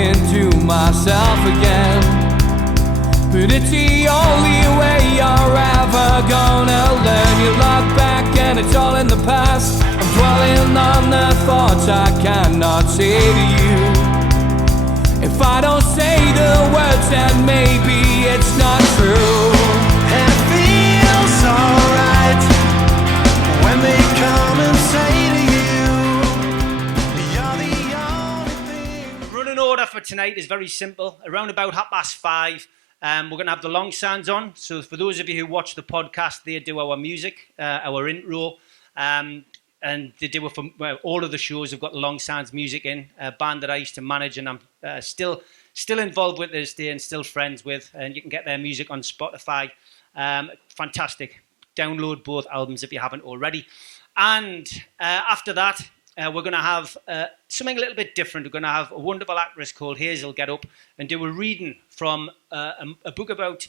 talking to myself again. But it's the only way you're ever gonna learn. You look back and it's all in the past. I'm dwelling on the thoughts I cannot say to you. If I don't say the words, then maybe it's not true. And it feels alright when they come and say to you, you're the only thing. The running order for tonight is very simple. Around about 5:30, we're going to have the long sounds on. So for those of you who watch the podcast, they do our music, our intro. And they do it for all of the shows. We've got the long sounds music in, a band that I used to manage, and I'm still involved with this day and still friends with. And you can get their music on Spotify. Fantastic. Download both albums if you haven't already. And after that, we're going to have something a little bit different. We're going to have a wonderful actress called Hazel get up and do a reading from a book about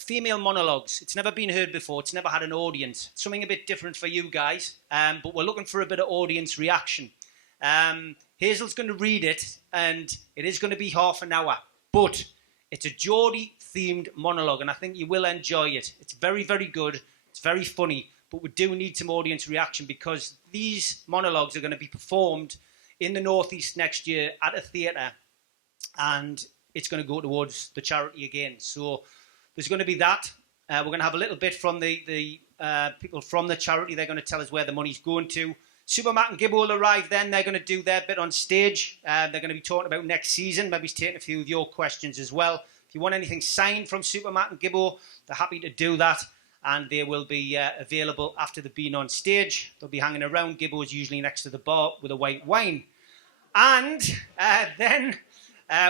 female monologues. It's never been heard before. It's never had an audience. Something a bit different for you guys. But we're looking for a bit of audience reaction. Hazel's going to read it, and it is going to be half an hour. But it's a Geordie-themed monologue, and I think you will enjoy it. It's very, very good. It's very funny. But we do need some audience reaction because these monologues are going to be performed in the Northeast next year at a theatre, and it's going to go towards the charity again. So there's going to be that. We're going to have a little bit from the people from the charity. They're going to tell us where the money's going to. Supermat and Gibbo will arrive then. They're going to do their bit on stage. They're going to be talking about next season. Maybe taking a few of your questions as well. If you want anything signed from Supermat and Gibbo, they're happy to do that. And they will be available after they've been on stage. They'll be hanging around. Gibbo's usually next to the bar with a white wine. And then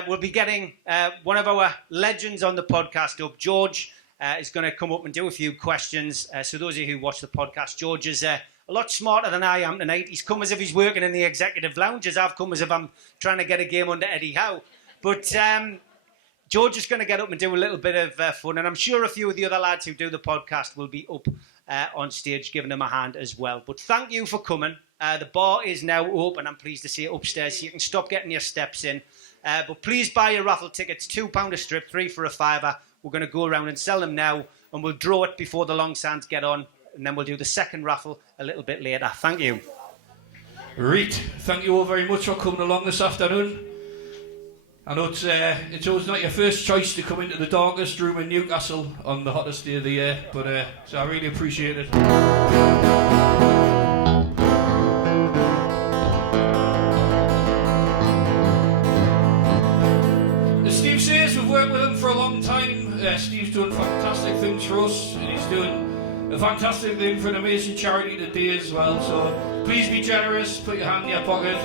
we'll be getting one of our legends on the podcast up. George is going to come up and do a few questions. So those of you who watch the podcast, George is a lot smarter than I am tonight. He's come as if he's working in the executive lounge, as I've come as if I'm trying to get a game under Eddie Howe. But George is going to get up and do a little bit of fun. And I'm sure a few of the other lads who do the podcast will be up on stage giving them a hand as well. But thank you for coming. The bar is now open, I'm pleased to say, upstairs. So you can stop getting your steps in. But please buy your raffle tickets, £2 a strip, 3 for a fiver. We're going to go around and sell them now, and we'll draw it before the long sounds get on, and then we'll do the second raffle a little bit later. Thank you. Right, thank you all very much for coming along this afternoon. I know it's always not your first choice to come into the darkest room in Newcastle on the hottest day of the year, but so I really appreciate it. Steve says we've worked with him for a long time. Steve's doing fantastic things for us, and he's doing a fantastic thing for an amazing charity today as well. So please be generous, put your hand in your pocket.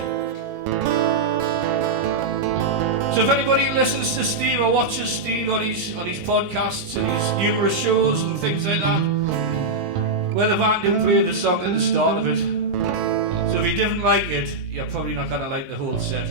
So if anybody listens to Steve or watches Steve on his podcasts and his numerous shows and things like that, we're the band who played the song at the start of it. So if you didn't like it, you're probably not going to like the whole set.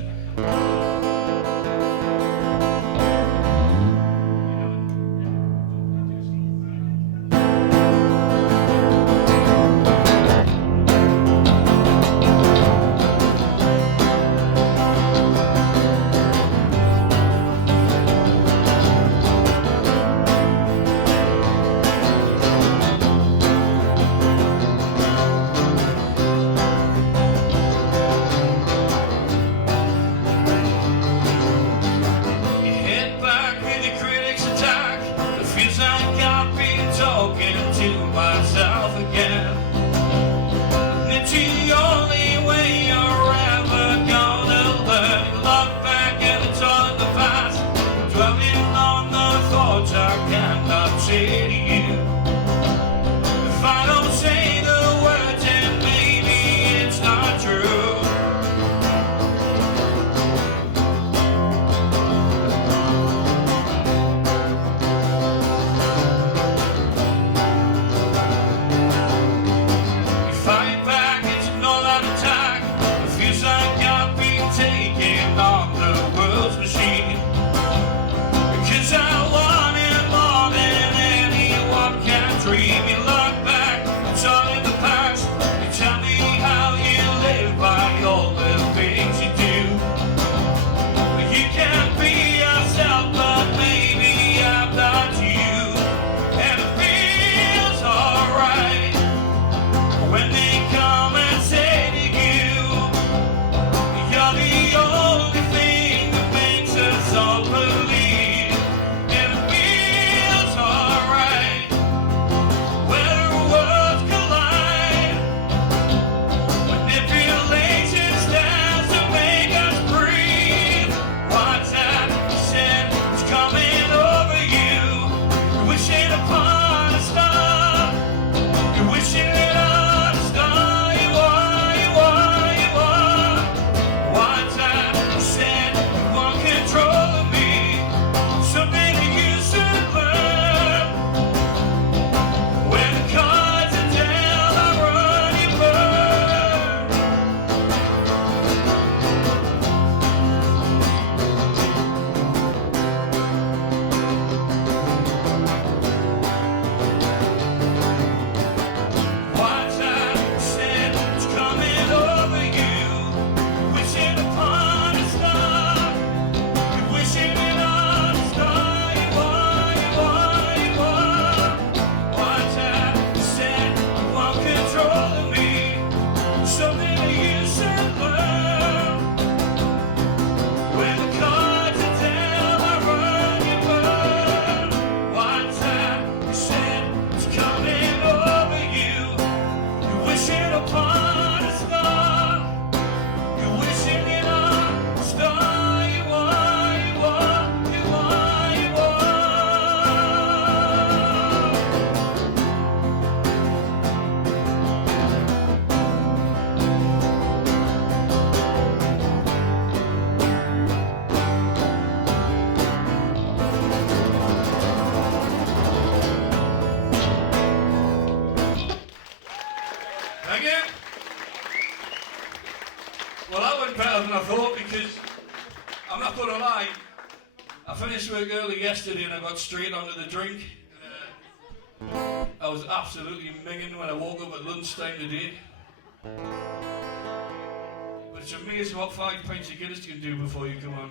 gonna lie, I finished work early yesterday and I got straight onto the drink. I was absolutely minging when I woke up at lunchtime today. But it's amazing what 5 pints of Guinness can do before you come on.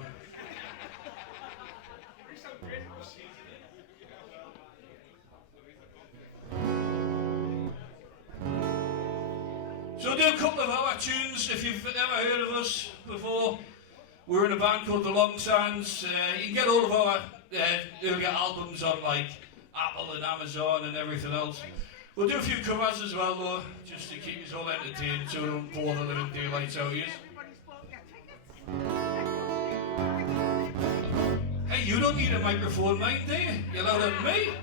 So we'll do a couple of our tunes. If you've ever heard of us before, we're in a band called The Long Sands. You can get all of our earlier albums on like Apple and Amazon and everything else. We'll do a few covers as well though, just to keep us all entertained so we don't bore the living daylights out of you. Hey, you don't need a microphone, mate, do you? You're louder than me.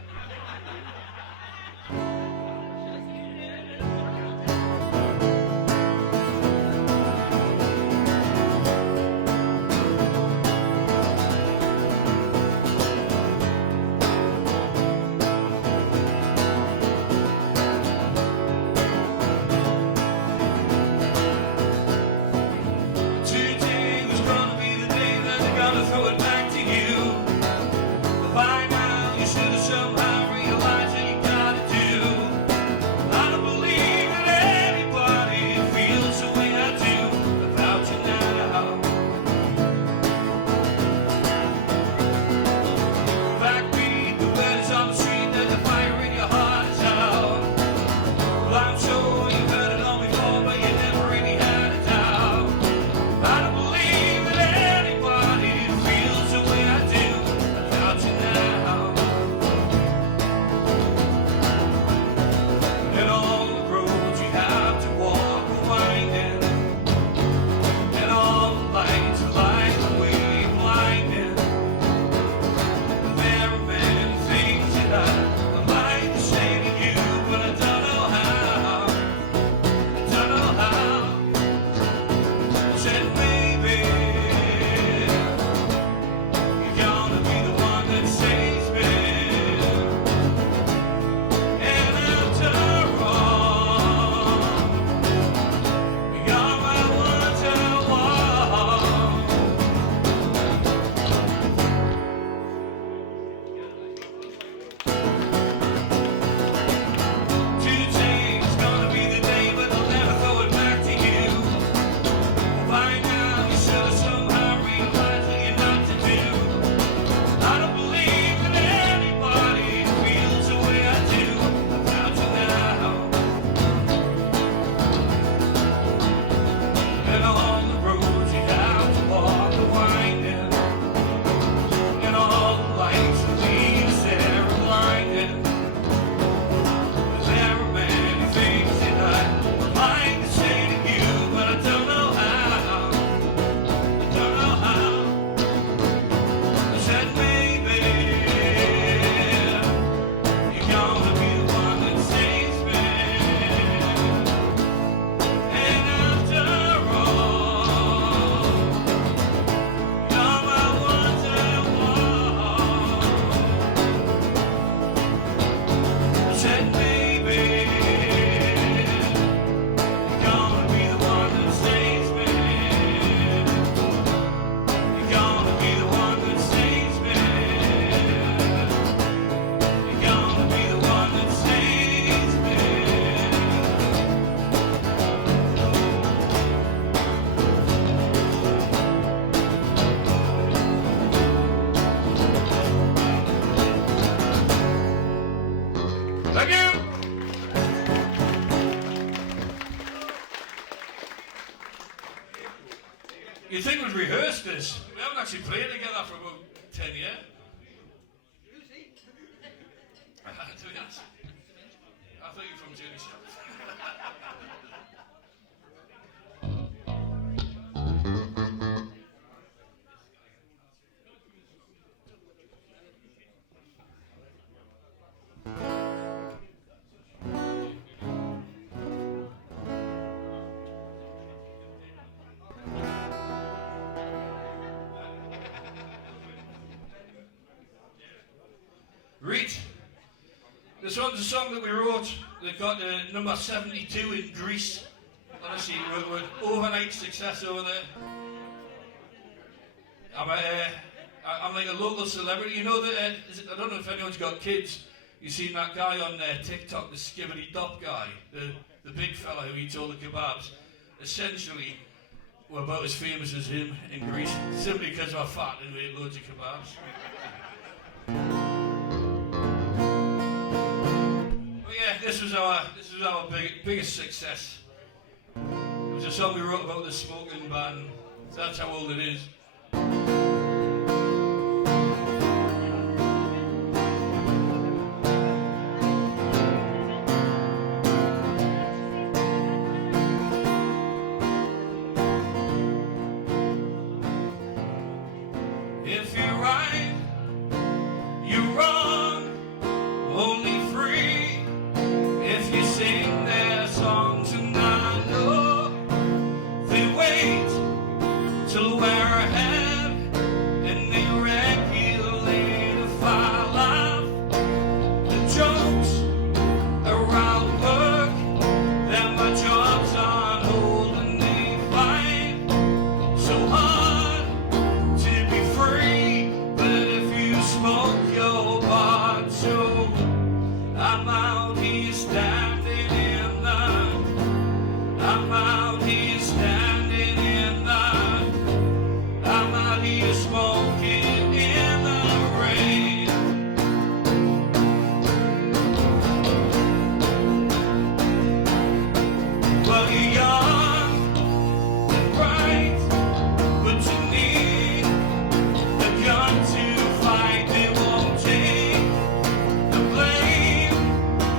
You think we'd rehearsed this? We haven't actually played together for about 10 years. Who's he? I thought you were from Jersey Shepherds. Read. This one's a song that we wrote that got number 72 in Greece. Honestly, with overnight success over there. I'm like a local celebrity. You know that? I don't know if anyone's got kids. You seen that guy on TikTok, the Skibbity Dop guy, the big fella who eats all the kebabs. Essentially, we're about as famous as him in Greece, simply because we're fat and we eat loads of kebabs. But yeah, this was our biggest success. It was a song we wrote about the smoking ban. That's how old it is. If you're right, you're wrong, only free. If you sing their songs and I know they wait till we're ahead and they regulate if I laugh. The jokes around work, then my job's on hold and they fight so hard to be free. But if you smoke your part, so I'm out here standing in the, I'm out here standing in the, I'm out here smoking in the rain. Well, you're young and bright, but you need a gun to fight. They won't take the blame.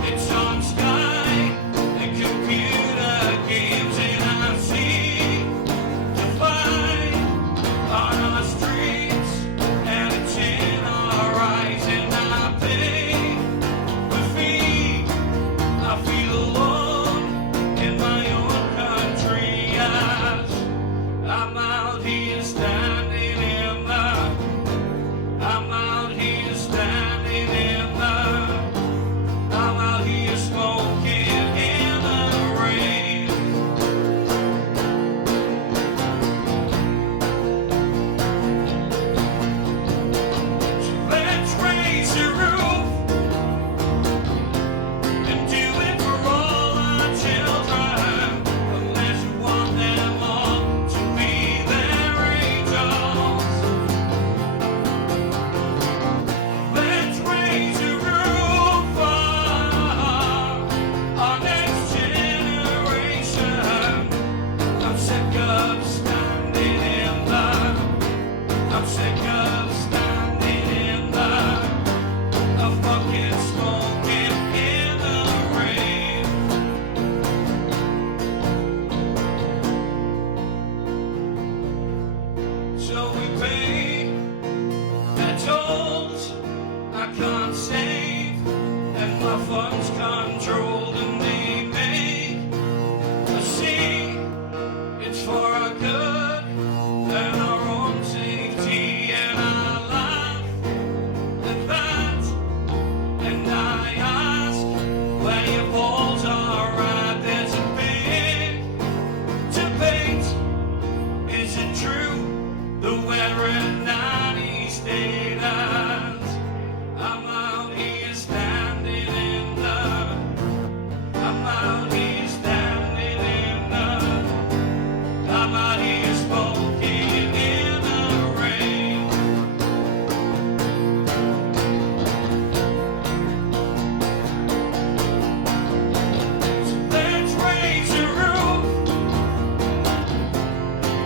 It's on Sky and computer games, and I see the fight on our streets, and it's in our eyes, and I pay the fee. I feel alone in my own country as I'm out here standing in the, I'm out here standing in the, I'm out here smoking in the rain. So let's raise the roof and do it for all our children, unless you want them all to be their angels. Let's raise the roof for our next generation. I'm sick of standing in the, I'm sick of standing in the, of fucking smoking in the rain. So we pay the tolls I can't save, and my funds controlled, and they make us see it's for our good and our own safety. And I laugh at that, and I ask where your balls are at. There's a big debate. Is it true that we're in 90 state as I'm out here standing in the, I'm out here standing in the, I'm out here smoking in the rain. So let's raise the roof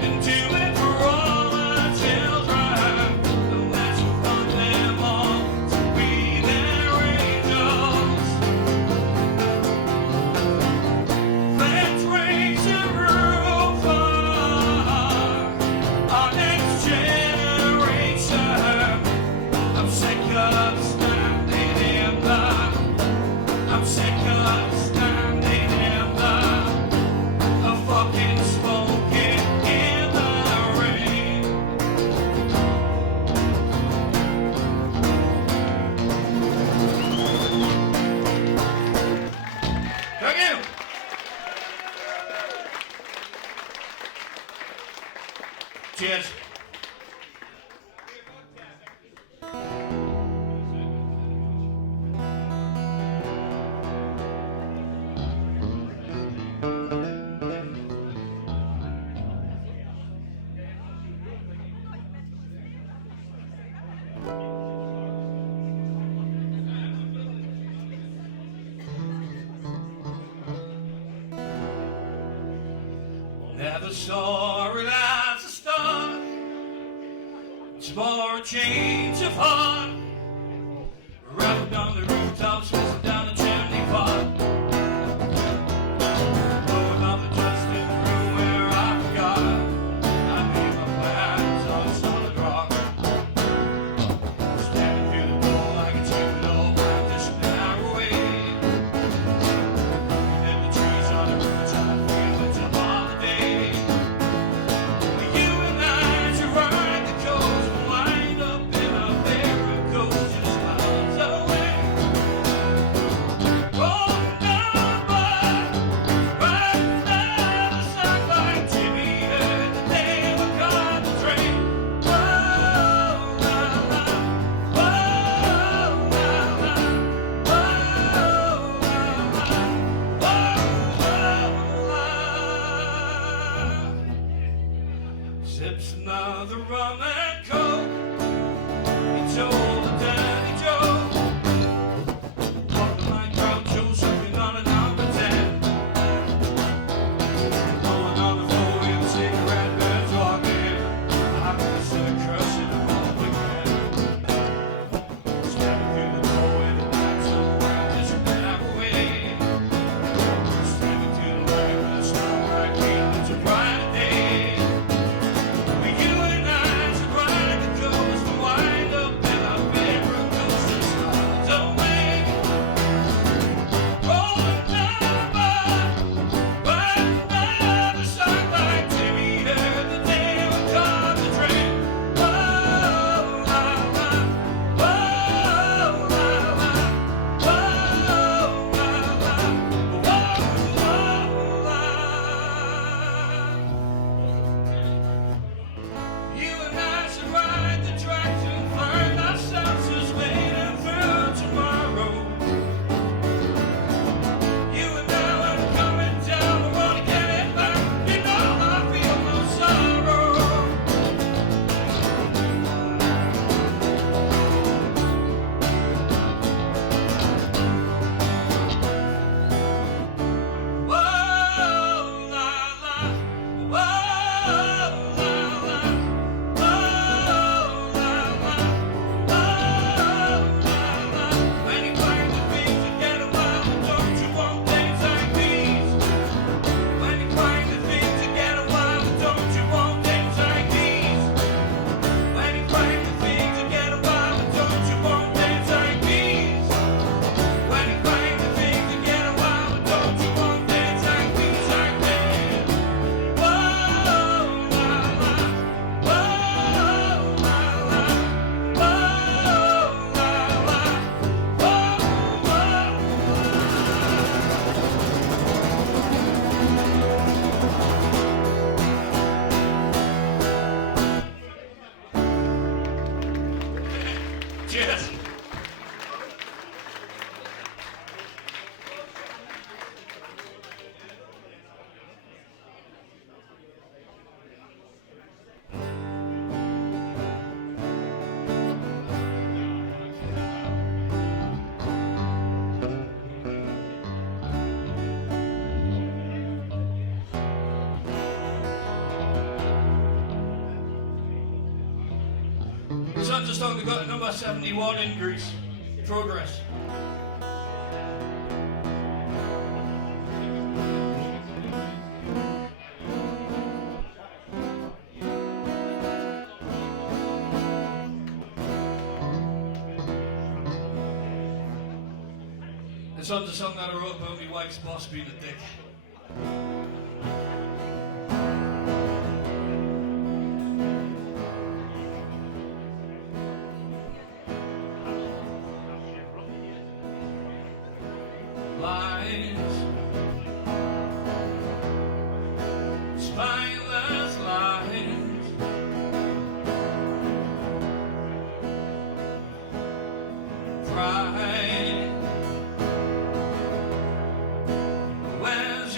and do it for all our children, unless you want them storyline's a start. It's for a change of heart. Rapping on the rooftops, whistling down the chimney pot. Blowing off the dust in the room where I forgot. I made my plans on solid rock. Standing through the door like a cheap old man, just an hour away. And the trees on the roots, I feel it's a holiday. You and I should ride the coast, wind up in a pair of ghosts just miles away. Rolling down by, riding down the sideline. Jimmy heard the day we caught the train. Whoa, la la, whoa, la la, whoa, la la, sips another rum and coke. He told a dirty joke. Walking like Groucho, sucking on a number 10. Rolling on the floor with a cigarette, birds walking. I can see the cursing of all the men. Standing through the doorway, the night somewhere just an hour away. Standing through the light with a starlight beam, it's a bright day. You and I should ride the coast and wind up in a pair of ghosts just miles away. Rolling down by, riding down the sideline. Jimmy heard the day we caught the train. Whoa, la la, whoa, la la, whoa, la la, whoa, la. You and I should ride the tracks and find ourselves just waiting through tomorrow. You and I, when we're coming down, we wanna get it back. You know I feel no sorrow. Whoa, la la, whoa, la la. When you find the things to get a while, don't you want things like these? When you find the things to get a while, don't you want things like these? When you find the things to get a while, don't you want things like these? When you find the things to get a while, don't you want things like these? Like this. Whoa, la la, whoa, la la, whoa, la la, whoa, Cheers. The Sons of Song, they got number 71 in Greece. Progress. The Sons of Song that I wrote about me wife's boss being a dick. Lines, spineless lines, pride. Where's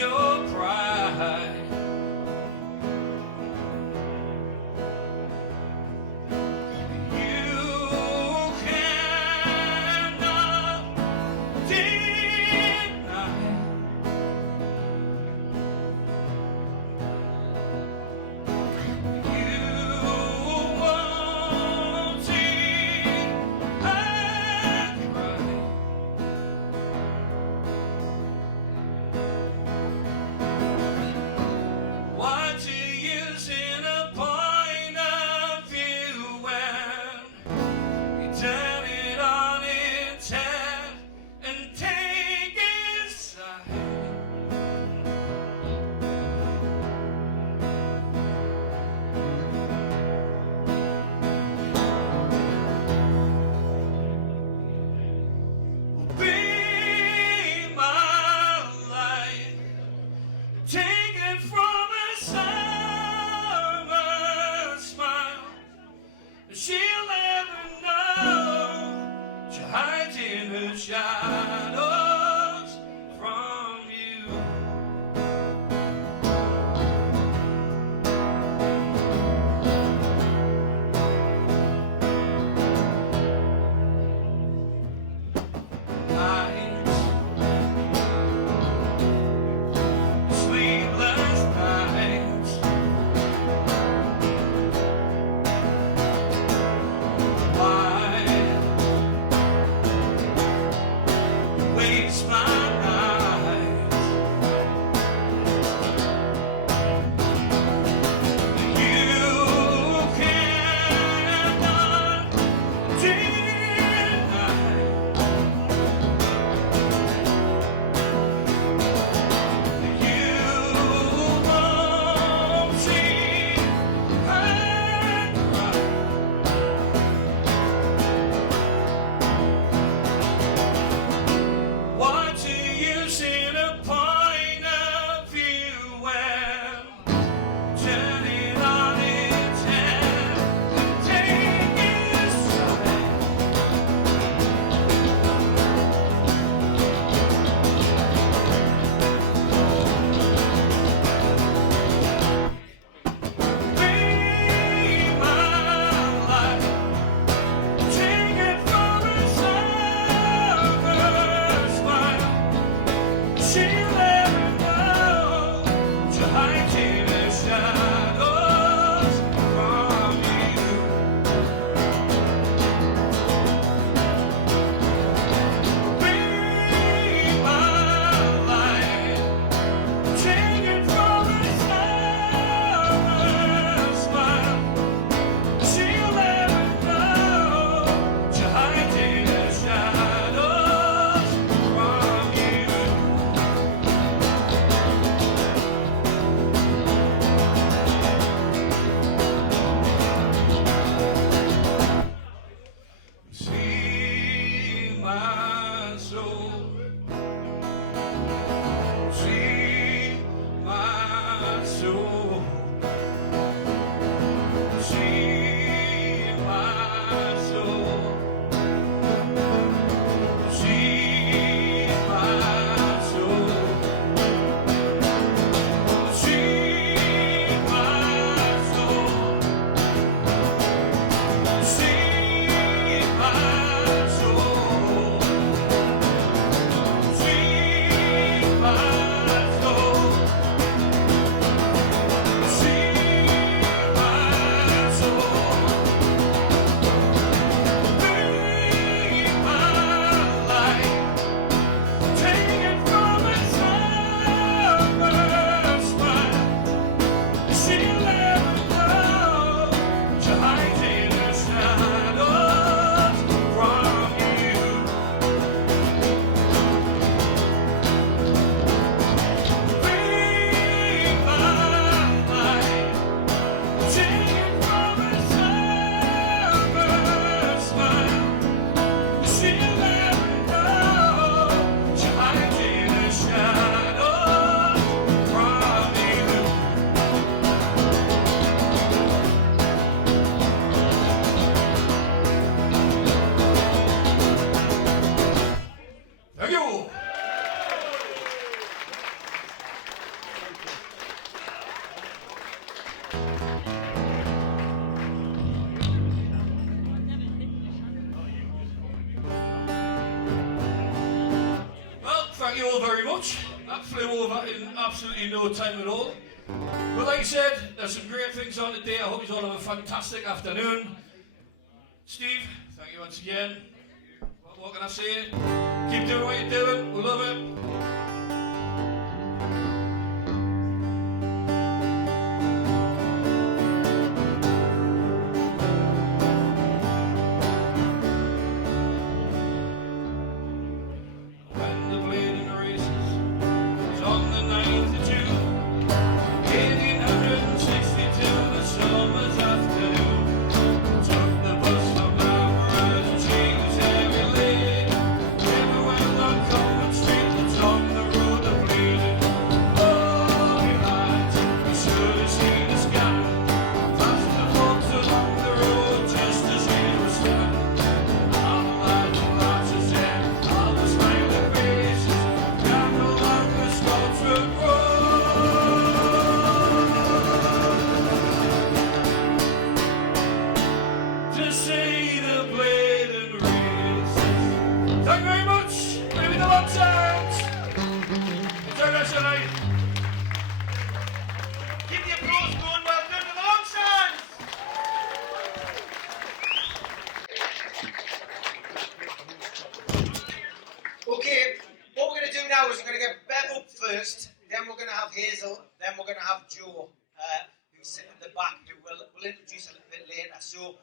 the shadows from you. Nights, sleepless nights, why waste my nights? You cannot deny you won't see her cry. What do you see the point of view when turn it on its head and take its side? Be my life, take it from a summer's smile. She'll never know to hide in the shadows from you. Be my light, take it from a summer's smile. She'll never know to hide in the shadows from you. See my soul, see my soul, see my soul, see my soul, see my soul. See my soul, see my soul, see my soul. Be my light, take it from a summer's smile. She'll never know to hide in the shadows from you. Be my light, take it from a summer's smile. She'll never know to hide in the shadows from you. Thank you. Well, thank you all very much. That flew over in absolutely no time at all. But like I said, there's some great things on today. I hope you all have a fantastic afternoon. Steve, thank you once again. What can I say? Keep doing what you're doing. We love it. When the blade in the races was on the 9th of June, 1862, the summer's afternoon. Took the bus from Marlborough to Cheese every lane. Never went on Coleman Street, the see the bleeding race. Thank you very much. Maybe the long sounds. Enjoy the rest of the night. Keep the applause going. Well done to the long sounds. Okay, what we're going to do now is we're going to get Bev up first, then we're going to have Hazel, then we're going to have Joe, who's sitting at the back, who we'll introduce a little bit later. So,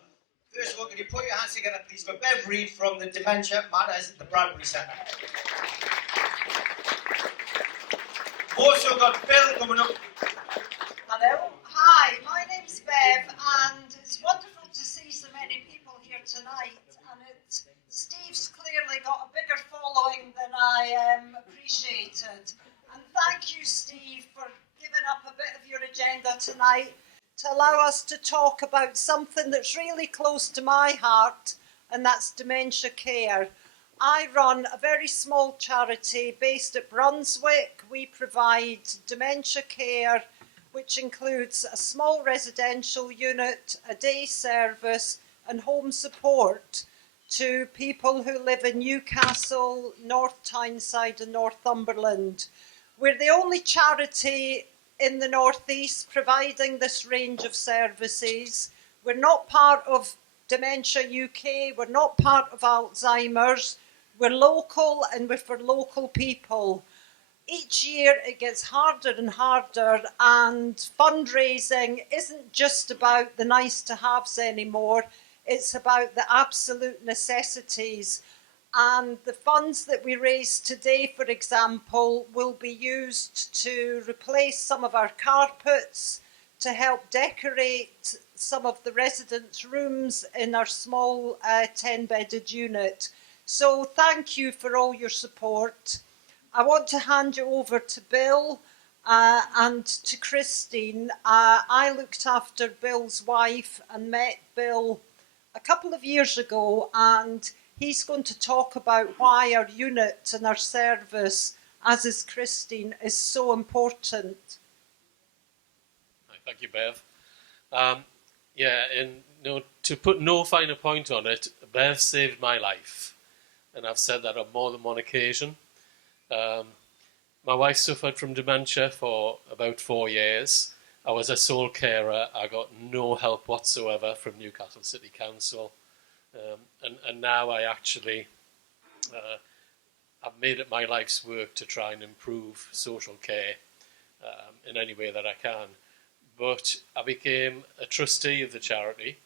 first of all, can you put your hands together, please, for Bev Reid from the Dementia Matters at the Bradbury Centre. We've also got Bill coming up. Hello. Hi, my name's Bev, and it's wonderful to see so many people here tonight. And Steve's clearly got a bigger following than I appreciated. And thank you, Steve, for giving up a bit of your agenda tonight to allow us to talk about something that's really close to my heart, and that's dementia care. I run a very small charity based at Brunswick. We provide dementia care, which includes a small residential unit, a day service and home support to people who live in Newcastle, North Tyneside and Northumberland. We're the only charity in the Northeast providing this range of services. We're not part of Dementia UK, we're not part of Alzheimer's, we're local and we're for local people. Each year it gets harder and harder, and fundraising isn't just about the nice to haves anymore, it's about the absolute necessities. And the funds that we raise today, for example, will be used to replace some of our carpets, to help decorate some of the residents' rooms in our small 10-bedded unit. So thank you for all your support. I want to hand you over to Bill and to Christine. I looked after Bill's wife and met Bill a couple of years ago, and he's going to talk about why our unit and our service, as is Christine, is so important. Thank you, Bev. To put no finer point on it, Bev saved my life, and I've said that on more than one occasion. My wife suffered from dementia for about 4 years. I was a sole carer. I got no help whatsoever from Newcastle City Council. And now I actually, I've made it my life's work to try and improve social care in any way that I can. But I became a trustee of the charity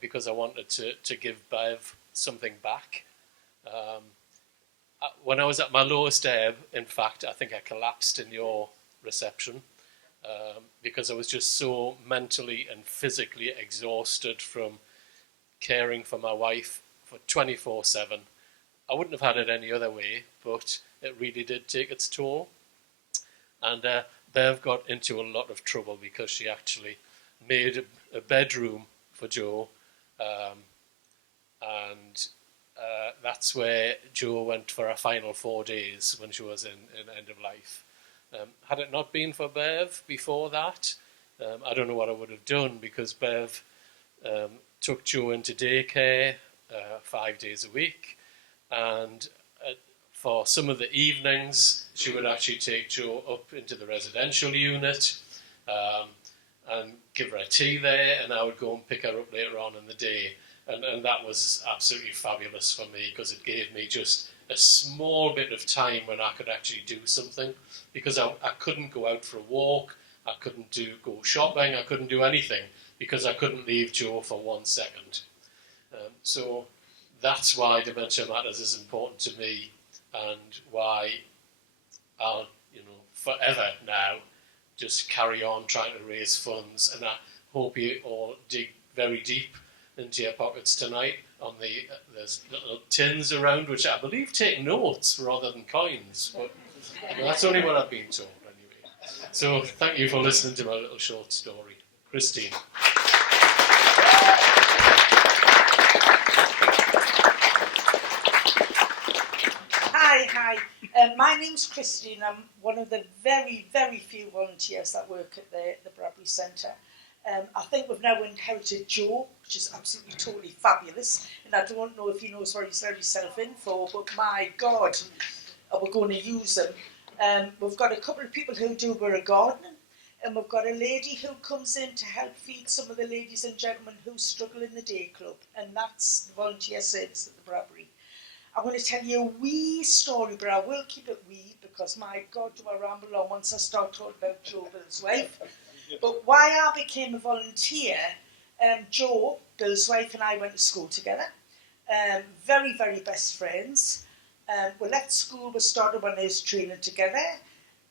because I wanted to give Bev something back. When I was at my lowest ebb, in fact, I think I collapsed in your reception because I was just so mentally and physically exhausted from caring for my wife for 24/7. I wouldn't have had it any other way, but it really did take its toll. And Bev got into a lot of trouble because she actually made a bedroom for Joe, and that's where Joe went for her final 4 days when she was in end of life. Had it not been for Bev before that, I don't know what I would have done, because Bev took Joe into daycare 5 days a week, and for some of the evenings she would actually take Joe up into the residential unit and give her a tea there, and I would go and pick her up later on in the day, and that was absolutely fabulous for me, because it gave me just a small bit of time when I could actually do something, because I couldn't go out for a walk, I couldn't go shopping, I couldn't do anything, because I couldn't leave Joe for 1 second. So that's why Dementia Matters is important to me, and why I'll, forever now, just carry on trying to raise funds. And I hope you all dig very deep into your pockets tonight. There's little tins around which I believe take notes rather than coins, but that's only what I've been told anyway. So thank you for listening to my little short story. Christine. Hi. My name's Christine. I'm one of the very, very few volunteers that work at the Bradbury Centre. I think we've now inherited Joe, which is absolutely totally fabulous. And I don't know if he knows what he's let himself in for, but my God, we're going to use him. We've got a couple of people who do a bit of gardening, and we've got a lady who comes in to help feed some of the ladies and gentlemen who struggle in the day club, and that's the volunteer service at the Bradbury. I'm going to tell you a wee story, but I will keep it wee, because my God, do I ramble on once I start talking about Joe, Bill's wife. But why I became a volunteer, Joe, Bill's wife, and I went to school together. Very, very best friends. We left school, we started our nurse training together.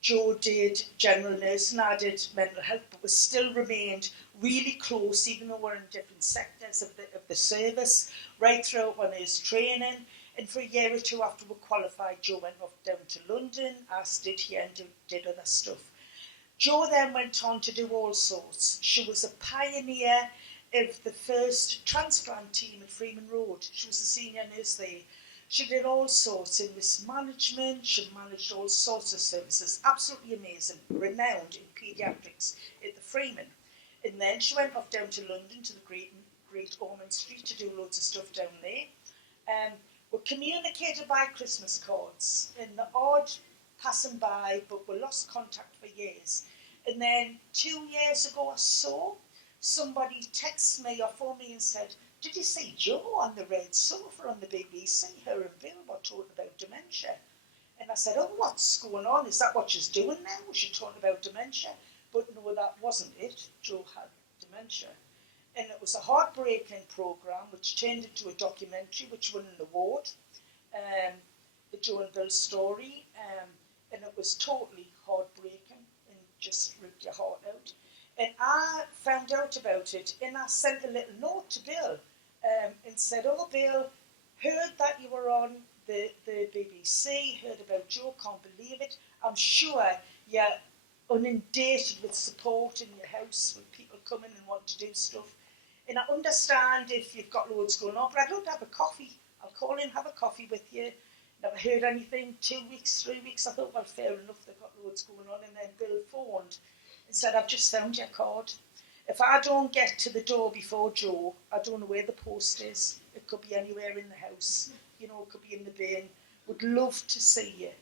Joe did general nursing, I did mental health, but we still remained really close, even though we're in different sectors of the service, right throughout our nurse training. And for a year or two after we qualified, Joe went off down to London. I stayed here and did other stuff. Jo then went on to do all sorts. She was a pioneer of the first transplant team at Freeman Road. She was a senior nurse there. She did all sorts in risk management. She managed all sorts of services. Absolutely amazing. Renowned in paediatrics at the Freeman. And then she went off down to London to the Great Ormond Street to do loads of stuff down there. We communicated by Christmas cards in the odd passing by, but we lost contact for years. And then 2 years ago or so, somebody texted me or phoned me and said, "Did you see Joe on the red sofa on the BBC? Her and Bill were talking about dementia." And I said, "Oh, what's going on? Is that what she's doing now? Was she talking about dementia?" But no, that wasn't it. Joe had dementia. And it was a heartbreaking programme which turned into a documentary which won an award, the Joe and Bill story. And it was totally heartbreaking and just ripped your heart out. And I found out about it, and I sent a little note to Bill and said, "Oh, Bill, heard that you were on the BBC, heard about Joe, can't believe it. I'm sure you're inundated with support in your house when people come in and want to do stuff. And I understand if you've got loads going on, but I'd love to have a coffee. I'll call in, have a coffee with you." Never heard anything. 2 weeks, 3 weeks. I thought, well, fair enough, they've got loads going on. And then Bill phoned and said, "I've just found your card. If I don't get to the door before Joe, I don't know where the post is. It could be anywhere in the house. You know, it could be in the bin. Would love to see you."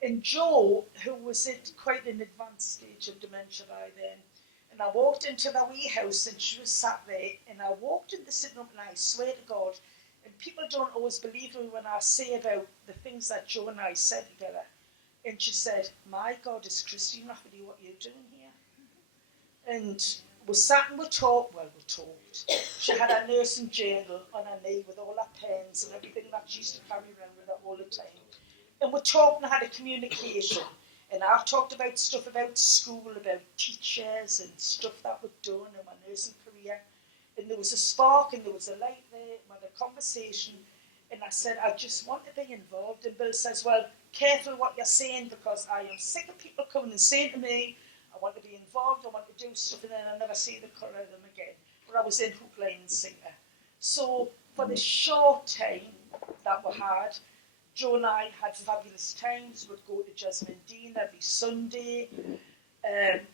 And Joe, who was at quite an advanced stage of dementia by then, and I walked into the wee house and she was sat there, and I walked in the sitting room, and I swear to God, and people don't always believe me when I say about the things that Joe and I said together. And she said, "My God, is Christine Rafferty what you're doing here?" And we sat and we talked. She had her nursing journal on her knee with all her pens and everything that she used to carry around with her all the time. And we talked and had a communication. And I talked about stuff about school, about teachers and stuff that we'd done in my nursing career. And there was a spark and there was a light there. We had a conversation. And I said, "I just want to be involved." And Bill says, "Well, careful what you're saying, because I am sick of people coming and saying to me, I want to be involved, I want to do stuff, and then I never see the colour of them again." But I was in hook, line and sinker. So for the short time that we had, Joe and I had fabulous times. We'd go to Jasmine Dean every Sunday.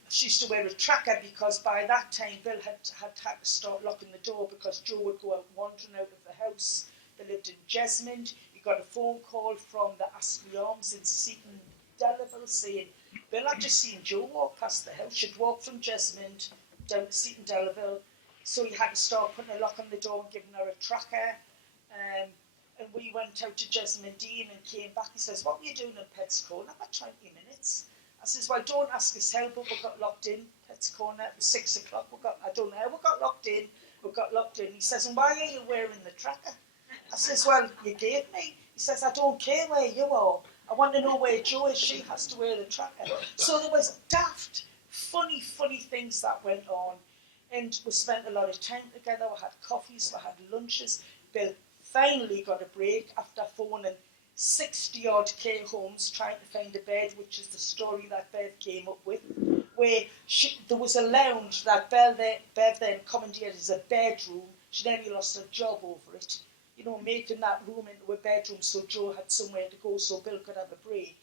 She used to wear a tracker because by that time Bill had to start locking the door because Joe would go out wandering out of the house. They lived in Jesmond. He got a phone call from the Astley Arms in Seaton Delaval saying, "Bill, I'd just seen Joe walk past the house." She'd walked from Jesmond down to Seaton Delaval, so he had to start putting a lock on the door and giving her a tracker. And we went out to Jesmond Dean and came back. He says, "What were you doing in Pet's Corner?" "About 20 minutes. I says, "Well, don't ask us how, but we got locked in. Pet's Corner at 6 o'clock. I don't know how we got locked in. We got locked in." He says, "And why are you wearing the tracker?" I says, "Well, you gave me." He says, "I don't care where you are. I want to know where Jo is. She has to wear the tracker." So there was daft, funny things that went on. And we spent a lot of time together. We had coffees, we had lunches. Bill finally got a break after phoning 60-odd care homes trying to find a bed, which is the story that Bev came up with, where there was a lounge that Bev then commandeered as a bedroom. She nearly lost her job over it. You know, making that room into a bedroom so Joe had somewhere to go so Bill could have a break.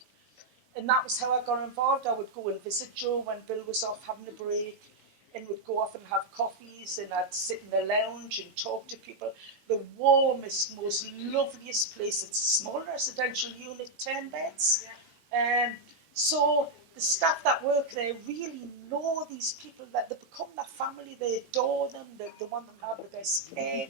And that was how I got involved. I would go and visit Joe when Bill was off having a break. and would go off and have coffees, and I'd sit in the lounge and talk to people. The warmest, most loveliest place. It's a small residential unit, 10 beds. So the staff that work there really know these people, that they become their family, they adore them, they want them to have the best care.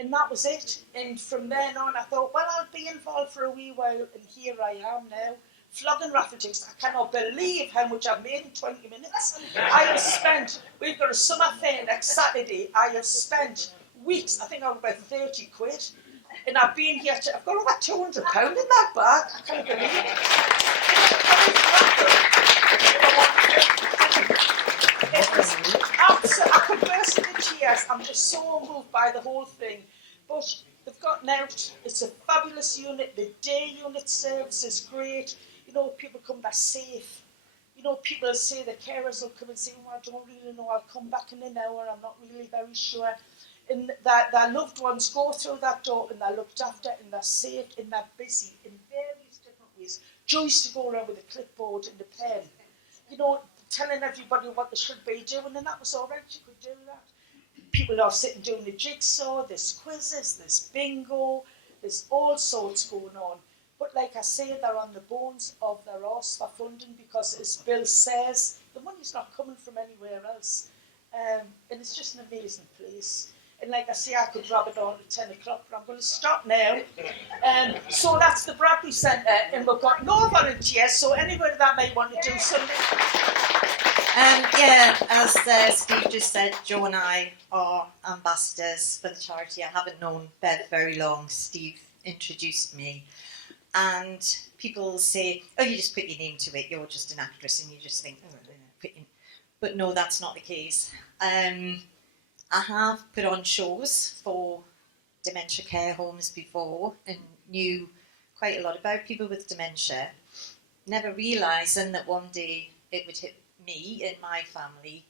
And that was it. And from then on, I thought, well, I'll be involved for a wee while, and here I am now. Flogging raffle tickets. I cannot believe how much I've made in 20 minutes. I have spent, we've got a summer fair next Saturday, I have spent weeks, I think I've about 30 quid. And I've been here, I've got over £200 in that bag. I can't believe it. It was absolutely, I could burst into tears. I'm just so moved by the whole thing. But they've gotten out, it's a fabulous unit, the day unit service is great. You know, people come back safe. You know, people say the carers will come and say, oh, I don't really know, I'll come back in an hour, I'm not really very sure. And their loved ones go through that door and they're looked after and they're safe and they're busy in various different ways. Joe used to go around with a clipboard and a pen, you know, telling everybody what they should be doing, and that was all right, you could do that. People are sitting doing the jigsaw, there's quizzes, there's bingo, there's all sorts going on. But like I say, they're on the bones of their arse for funding, because as Bill says, the money's not coming from anywhere else. And it's just an amazing place. And like I say, I could rub it on at 10 o'clock, but I'm going to stop now. So that's the Bradley Centre, and we've got no volunteers, so anybody that may want to do something. Yeah, as Steve just said, Joe and I are ambassadors for the charity. I haven't known Bev very long. Steve introduced me. And people say, oh, you just put your name to it, you're just an actress, and you just think, oh, but no, that's not the case. I have put on shows for dementia care homes before and knew quite a lot about people with dementia, never realising that one day it would hit me and my family,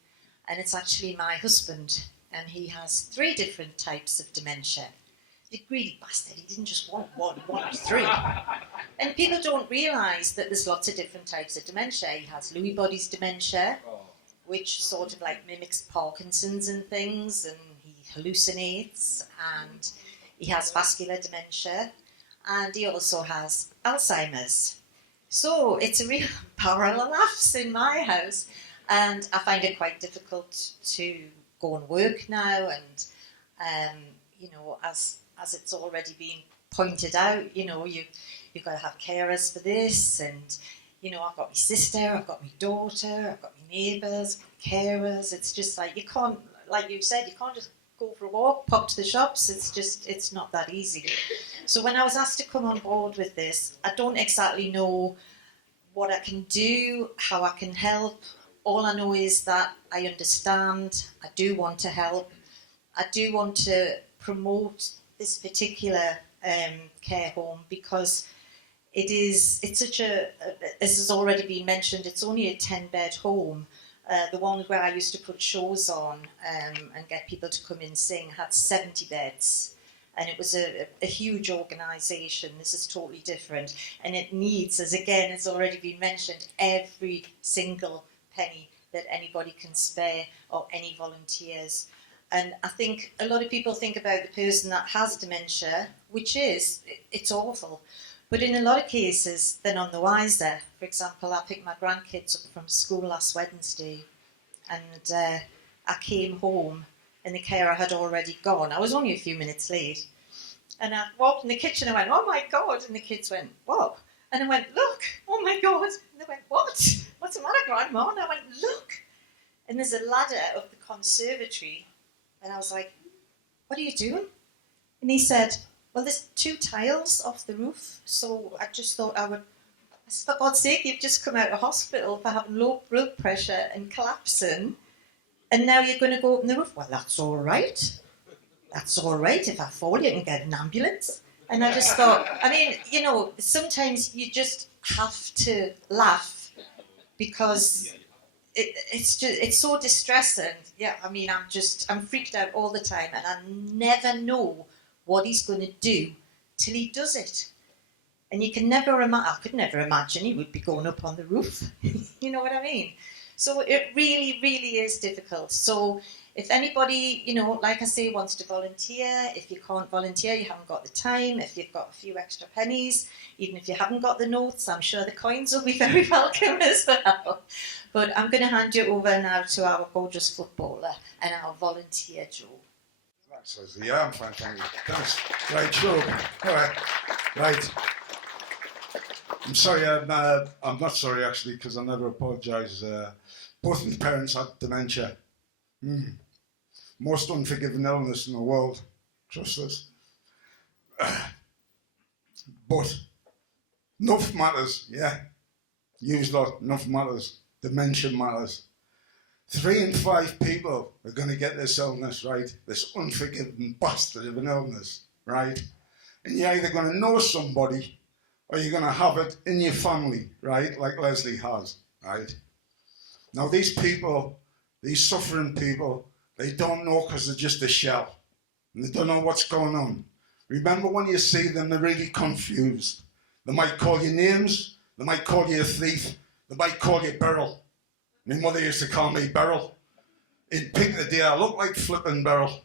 and it's actually my husband, and he has 3 different types of dementia. The greedy bastard, he didn't just want one or 3. And people don't realise that there's lots of different types of dementia. He has Lewy body's dementia, which sort of like mimics Parkinson's and things, and he hallucinates, and he has vascular dementia, and he also has Alzheimer's. So it's a real parallel laughs in my house, and I find it quite difficult to go and work now, and you know, as it's already been pointed out, you know, you've got to have carers for this, and you know, I've got my sister, I've got my daughter, I've got my neighbours, carers. It's just like, you can't, like you said, you can't just go for a walk, pop to the shops. It's not that easy. So when I was asked to come on board with this, I don't exactly know what I can do, how I can help. All I know is that I understand, I do want to help, I do want to promote this particular care home, because it's such a, as has already been mentioned, it's only a 10-bed home. The one where I used to put shows on and get people to come in and sing had 70 beds. And it was a huge organisation. This is totally different. And it needs, as again has already been mentioned, every single penny that anybody can spare, or any volunteers. And I think a lot of people think about the person that has dementia, which is, it's awful. But in a lot of cases, they're none the wiser. For example, I picked my grandkids up from school last Wednesday, and I came home and the carer had already gone. I was only a few minutes late. And I walked in the kitchen and I went, oh my God. And the kids went, what? And I went, look, oh my God. And they went, what? What's the matter, Grandma? And I went, look. And there's a ladder up the conservatory. And I was like, what are you doing? And he said, well, there's 2 tiles off the roof, so I just thought I said, for God's sake, you've just come out of hospital for having low blood pressure and collapsing, and now you're going to go open the roof. Well, that's all right. That's all right. If I fall, you can get an ambulance. And I just thought, I mean, you know, sometimes you just have to laugh, because it's so distressing. Yeah, I mean, I'm freaked out all the time, and I never know what he's going to do till he does it. And you can never I could never imagine he would be going up on the roof. You know what I mean? So it really, really is difficult. So if anybody, like I say, wants to volunteer, if you can't volunteer, you haven't got the time, if you've got a few extra pennies, even if you haven't got the notes, I'm sure the coins will be very welcome as well. But I'm going to hand you over now to our gorgeous footballer and our volunteer, Joe. Thanks, Leslie. Yeah, I'm fine, thank you. Thanks. Right, sure. All right. Right. I'm sorry, I'm not sorry actually, because I never apologise. Both my parents had dementia. Most unforgiving illness in the world. Trust us. But enough matters, yeah. Use lot, enough matters. Dementia matters. 3 in 5 people are going to get this illness, right? This unforgiving bastard of an illness, right? And you're either going to know somebody or you're going to have it in your family, right? Like Leslie has, right? Now these people, these suffering people, they don't know because they're just a shell. And they don't know what's going on. Remember when you see them, they're really confused. They might call you names, they might call you a thief, they might call you Beryl. My mother used to call me Beryl. In pick the day, I look like flipping Beryl.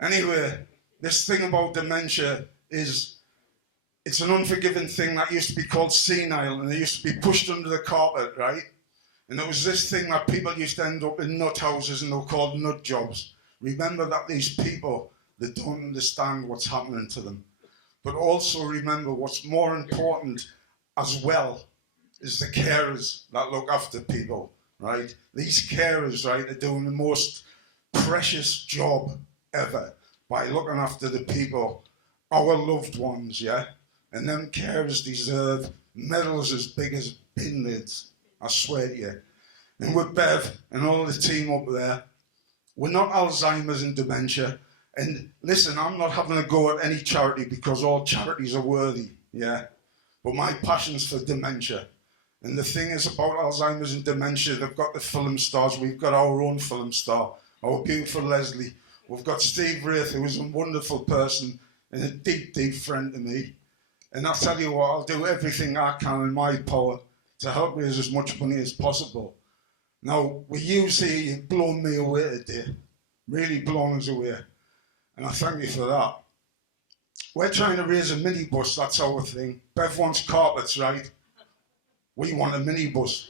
Anyway, this thing about dementia is, it's an unforgiving thing that used to be called senile, and it used to be pushed under the carpet, right? And it was this thing that people used to end up in nut houses and they were called nut jobs. Remember that these people, they don't understand what's happening to them. But also remember what's more important as well is the carers that look after people, right? These carers, right, are doing the most precious job ever by looking after the people, our loved ones, yeah? And them carers deserve medals as big as bin lids, I swear to you. And with Bev and all the team up there, we're not Alzheimer's and dementia. And listen, I'm not having a go at any charity because all charities are worthy, yeah? But my passion's for dementia. And the thing is about Alzheimer's and dementia, they've got the film stars. We've got our own film star, our beautiful Leslie. We've got Steve Wraith, who is a wonderful person and a deep, deep friend to me. And I'll tell you what, I'll do everything I can in my power to help raise as much money as possible. Now, with you here, you've blown me away today. Really blown us away. And I thank you for that. We're trying to raise a minibus, that's our thing. Bev wants carpets, right? We want a minibus.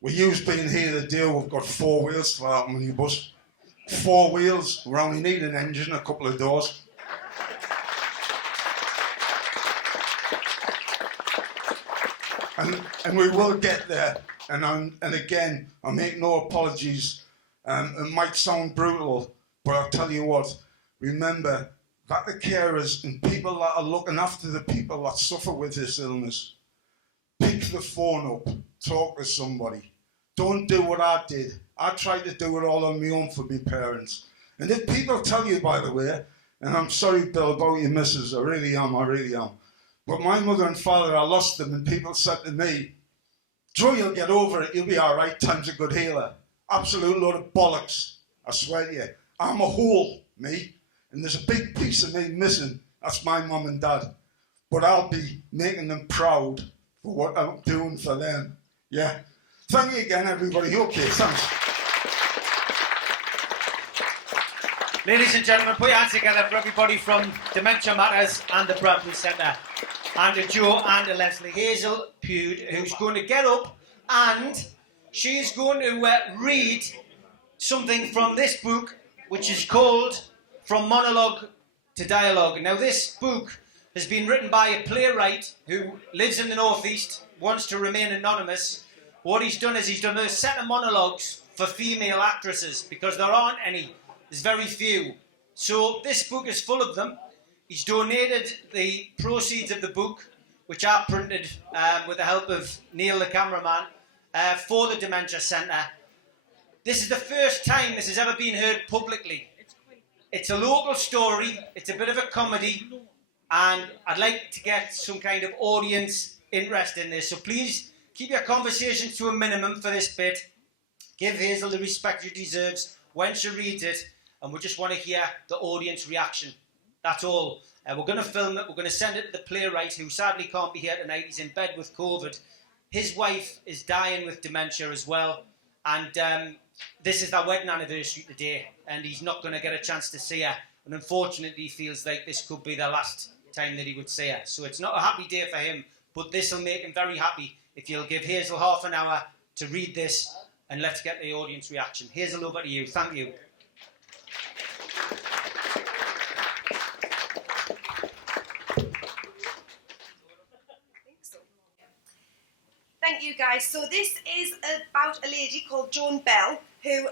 We use being here today, we've got 4 wheels for that minibus. 4 wheels, we only need an engine, a couple of doors. And we will get there. And again, I make no apologies. It might sound brutal, but I'll tell you what, remember that the carers and people that are looking after the people that suffer with this illness, pick the phone up, talk to somebody. Don't do what I did. I tried to do it all on my own for my parents. And if people tell you, by the way, and I'm sorry, Bill, about your missus, I really am. But my mother and father, I lost them, and people said to me, Joe, you'll get over it, you'll be all right, time's a good healer. Absolute load of bollocks, I swear to you. I'm a whole, me, and there's a big piece of me missing. That's my mum and dad. But I'll be making them proud for what I'm doing for them. Yeah. Thank you again, everybody. Okay, thanks. Ladies and gentlemen, put your hands together for everybody from Dementia Matters and the Bradley Centre. And to Joe and to Leslie. Hazel Bude, who's going to get up and she's going to read something from this book, which is called From Monologue to Dialogue. Now, this book has been written by a playwright who lives in the Northeast, wants to remain anonymous. What he's done is he's done a set of monologues for female actresses because there aren't any. There's very few. So this book is full of them. He's donated the proceeds of the book, which I printed with the help of Neil, the cameraman, for the Dementia Centre. This is the first time this has ever been heard publicly. It's a local story, it's a bit of a comedy, and I'd like to get some kind of audience interest in this. So please keep your conversations to a minimum for this bit. Give Hazel the respect she deserves when she reads it, and we just want to hear the audience reaction. That's all. We're going to film it. We're going to send it to the playwright, who sadly can't be here tonight. He's in bed with COVID. His wife is dying with dementia as well. And this is their wedding anniversary today, and he's not going to get a chance to see her. And unfortunately, he feels like this could be the last time that he would see her. So it's not a happy day for him, but this will make him very happy if you'll give Hazel half an hour to read this, and let's get the audience reaction. Hazel, over to you. Thank you. Thank you, guys. So this is about a lady called Joan Bell who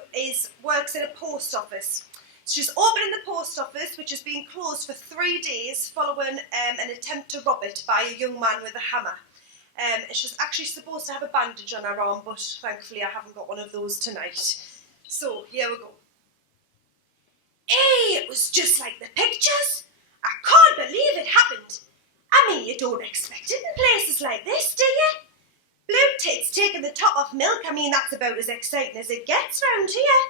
works in a post office. She's opening the post office, which has been closed for 3 days following an attempt to rob it by a young man with a hammer. She's actually supposed to have a bandage on her arm, but thankfully I haven't got one of those tonight. So here we go. Hey, it was just like the pictures. I can't believe it happened. I mean, you don't expect it in places like this, do you? Blue tits taking the top off milk, I mean, that's about as exciting as it gets round here.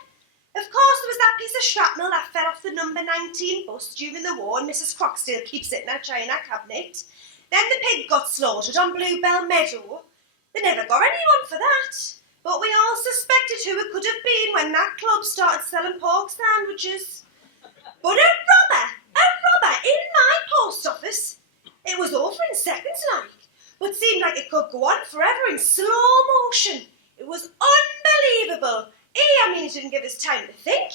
Of course, there was that piece of shrapnel that fell off the number 19 bus during the war, and Mrs. Croxdale keeps it in her china cabinet. Then the pig got slaughtered on Bluebell Meadow. They never got anyone for that. But we all suspected who it could have been when that club started selling pork sandwiches. But a robber in my post office. It was over in seconds like, but seemed like it could go on forever in slow motion. It was unbelievable. I mean, he didn't give us time to think.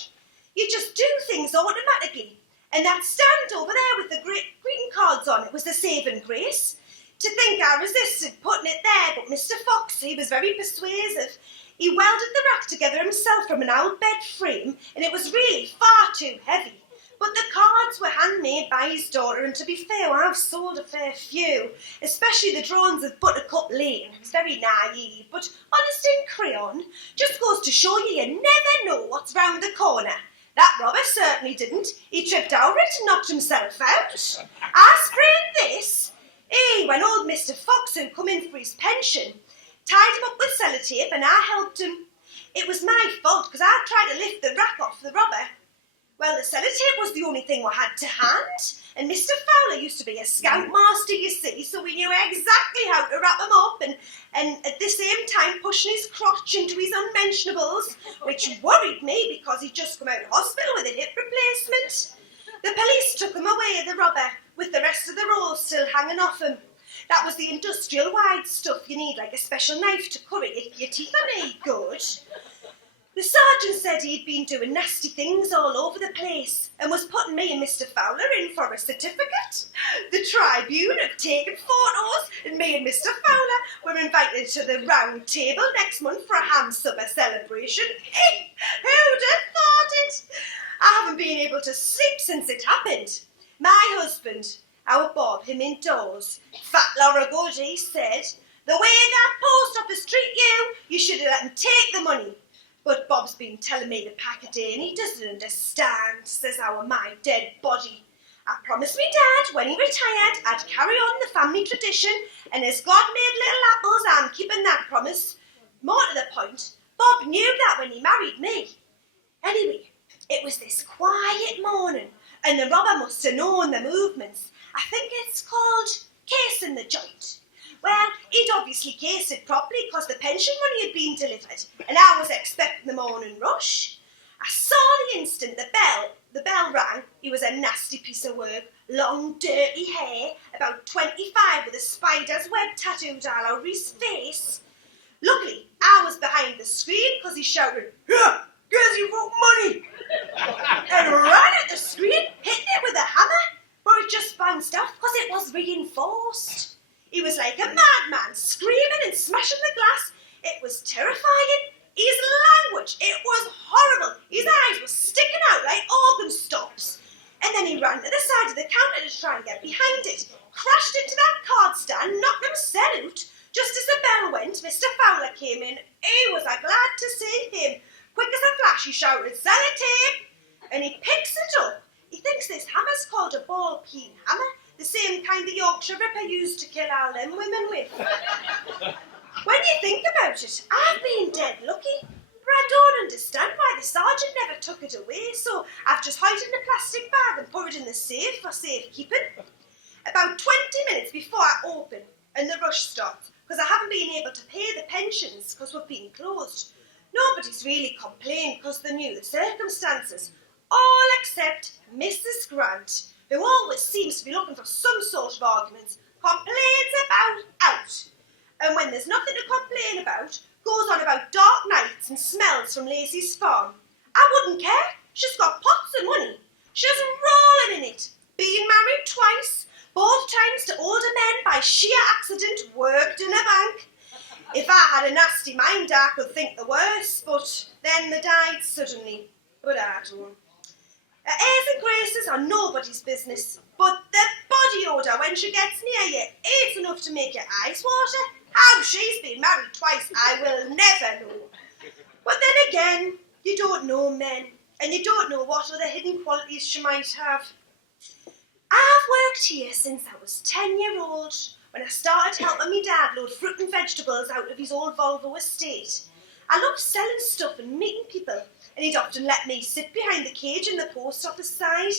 You just do things automatically. And that stand over there with the greeting cards on it was the saving grace. To think I resisted putting it there, but Mr. Fox, he was very persuasive. He welded the rack together himself from an old bed frame, and it was really far too heavy. But the cards were handmade by his daughter, and to be fair, I've sold a fair few, especially the drawings of Buttercup Lane. It was very naive, but honest in crayon. Just goes to show you never know what's round the corner. That robber certainly didn't. He tripped over it and knocked himself out. I sprained this. When old Mr. Fox, who come in for his pension, tied him up with sellotape and I helped him. It was my fault, because I tried to lift the rack off the robber. Well, the sellotape was the only thing we had to hand, and Mr. Fowler used to be a scoutmaster, you see, so we knew exactly how to wrap him up, and at the same time pushing his crotch into his unmentionables, which worried me because he'd just come out of hospital with a hip replacement. The police took him away, the robber, with the rest of the rolls still hanging off him. That was the industrial-wide stuff you need, like a special knife to cut it if your teeth are any good. The sergeant said he'd been doing nasty things all over the place and was putting me and Mr. Fowler in for a certificate. The Tribune had taken photos, and me and Mr. Fowler were invited to the round table next month for a ham summer celebration. Who'd have thought it? I haven't been able to sleep since it happened. My husband, our Bob, him indoors, Fat Laura Goldie, said, "The way that post office treat you, you should have let them take the money." But Bob's been telling me to pack a day and he doesn't understand, says my dead body. I promised me dad when he retired I'd carry on the family tradition, and as God made little apples, I'm keeping that promise. More to the point, Bob knew that when he married me. Anyway, it was this quiet morning, and the robber must have known the movements. I think it's called casing the joint. Well, he'd obviously cased it properly because the pension money had been delivered, and I was expecting the morning rush. I saw the instant the bell rang. He was a nasty piece of work, long, dirty hair, about 25, with a spider's web tattooed all over his face. Luckily, I was behind the screen because he shouted, "Here, guess you wrote money!" and ran at the screen, hitting it with a hammer, but it just bounced off because it was reinforced. He was like a madman, screaming and smashing the glass. It was terrifying. His language, it was horrible. His eyes were sticking out like organ stops. And then he ran to the side of the counter to try and get behind it, crashed into that card stand, knocked himself out. Just as the bell went, Mr. Fowler came in. He was glad to see him. Quick as a flash, he shouted, "Sellotape!" And he picks it up. He thinks this hammer's called a ball-peen hammer, the same kind the Yorkshire Ripper used to kill all them women with. When you think about it, I've been dead lucky, but I don't understand why the sergeant never took it away, so I've just hid it in a plastic bag and put it in the safe for safekeeping. About 20 minutes before I open and the rush starts, because I haven't been able to pay the pensions because we've been closed, Nobody's really complained because they knew the circumstances, all except Mrs. Grant, who always seems to be looking for some sort of arguments, complains about out. And when there's nothing to complain about, goes on about dark nights and smells from Lacey's farm. I wouldn't care. She's got pots and money. She's rolling in it. Being married twice, both times to older men by sheer accident, worked in a bank. If I had a nasty mind, I could think the worst, but then they died suddenly. But I don't. Her airs and graces are nobody's business, but the body odour when she gets near you, it's enough to make your eyes water. How she's been married twice, I will never know. But then again, you don't know men, and you don't know what other hidden qualities she might have. I've worked here since I was 10-year-old, when I started helping my dad load fruit and vegetables out of his old Volvo estate. I loved selling stuff and meeting people, and he'd often let me sit behind the cage in the post office side.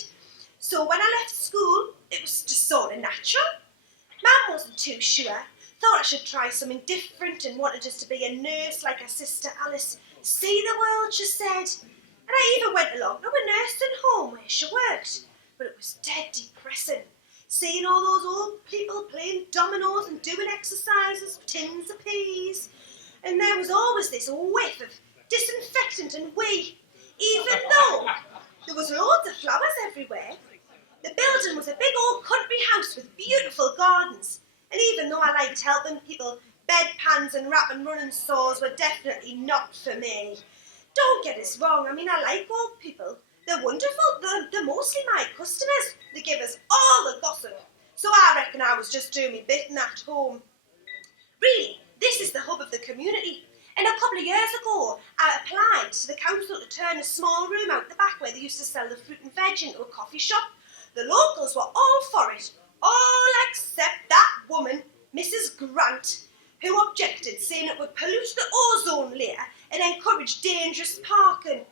So when I left school, it was just sort of natural. Mum wasn't too sure, thought I should try something different and wanted us to be a nurse like her sister Alice. See the world, she said. And I even went along to a nursing home where she worked, but it was dead depressing. Seeing all those old people playing dominoes and doing exercises with tins of peas. And there was always this whiff of disinfectant and wee, even though there was loads of flowers everywhere. The building was a big old country house with beautiful gardens, and even though I liked helping people, bedpans and wrapping running saws were definitely not for me. Don't get us wrong, I mean, I like old people. They're wonderful, they're mostly my customers. They give us all the gossip. So I reckon I was just doing my bit at home. Really, this is the hub of the community. And a couple of years ago, I applied to the council to turn a small room out the back where they used to sell the fruit and veg into a coffee shop. The locals were all for it, all except that woman, Mrs. Grant, who objected, saying it would pollute the ozone layer and encourage dangerous parking.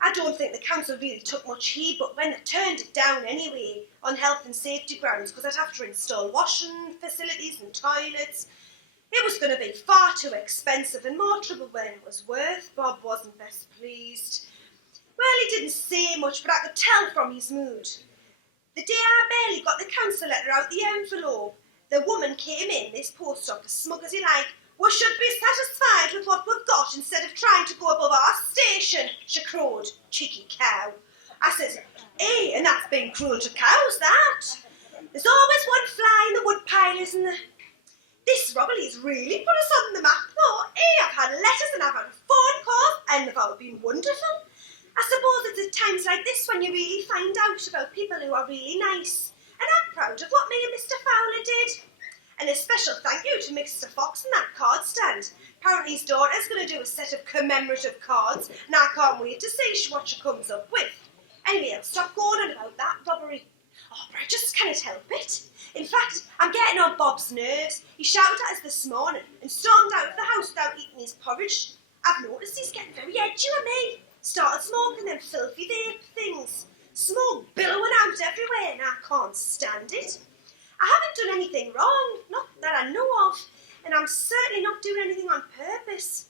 I don't think the council really took much heed, but when they turned it down anyway, on health and safety grounds, because I'd have to install washing facilities and toilets, it was going to be far too expensive and more trouble than it was worth. Bob wasn't best pleased. Well, he didn't say much, but I could tell from his mood. The day I barely got the council letter out the envelope, the woman came in this post office, smug as he like. We should be satisfied with what we've got instead of trying to go above our station, she crowed. Cheeky cow. I says, and that's been cruel to cows, that. There's always one fly in the woodpile, isn't there? This robbery's really put us on the map, though. I've had letters and I've had phone calls, and they've all been wonderful. I suppose it's at times like this when you really find out about people who are really nice. And I'm proud of what me and Mr. Fowler did. And a special thank you to Mr. Fox and that card stand. Apparently his daughter's going to do a set of commemorative cards, and I can't wait to see what she comes up with. Anyway, I'll stop going on about that robbery. Oh, but I just can't help it. In fact, I'm getting on Bob's nerves. He shouted at us this morning and stormed out of the house without eating his porridge. I've noticed he's getting very edgy with me. Started smoking them filthy vape things. Smoke billowing out everywhere, and I can't stand it. I haven't done anything wrong, not that I know of, and I'm certainly not doing anything on purpose.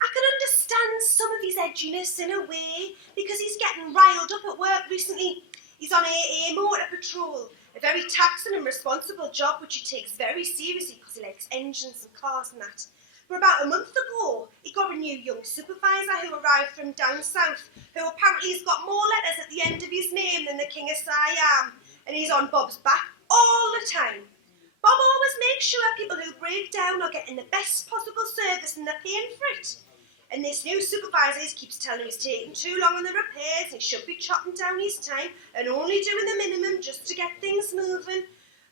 I can understand some of his edginess in a way, because he's getting riled up at work recently. He's on AA motor patrol, a very taxing and responsible job which he takes very seriously because he likes engines and cars and that. But about a month ago, he got a new young supervisor who arrived from down south, who apparently has got more letters at the end of his name than the King of Siam, and he's on Bob's back all the time. Bob always makes sure people who break down are getting the best possible service and they're paying for it. And this new supervisor keeps telling him he's taking too long on the repairs and he should be chopping down his time and only doing the minimum just to get things moving.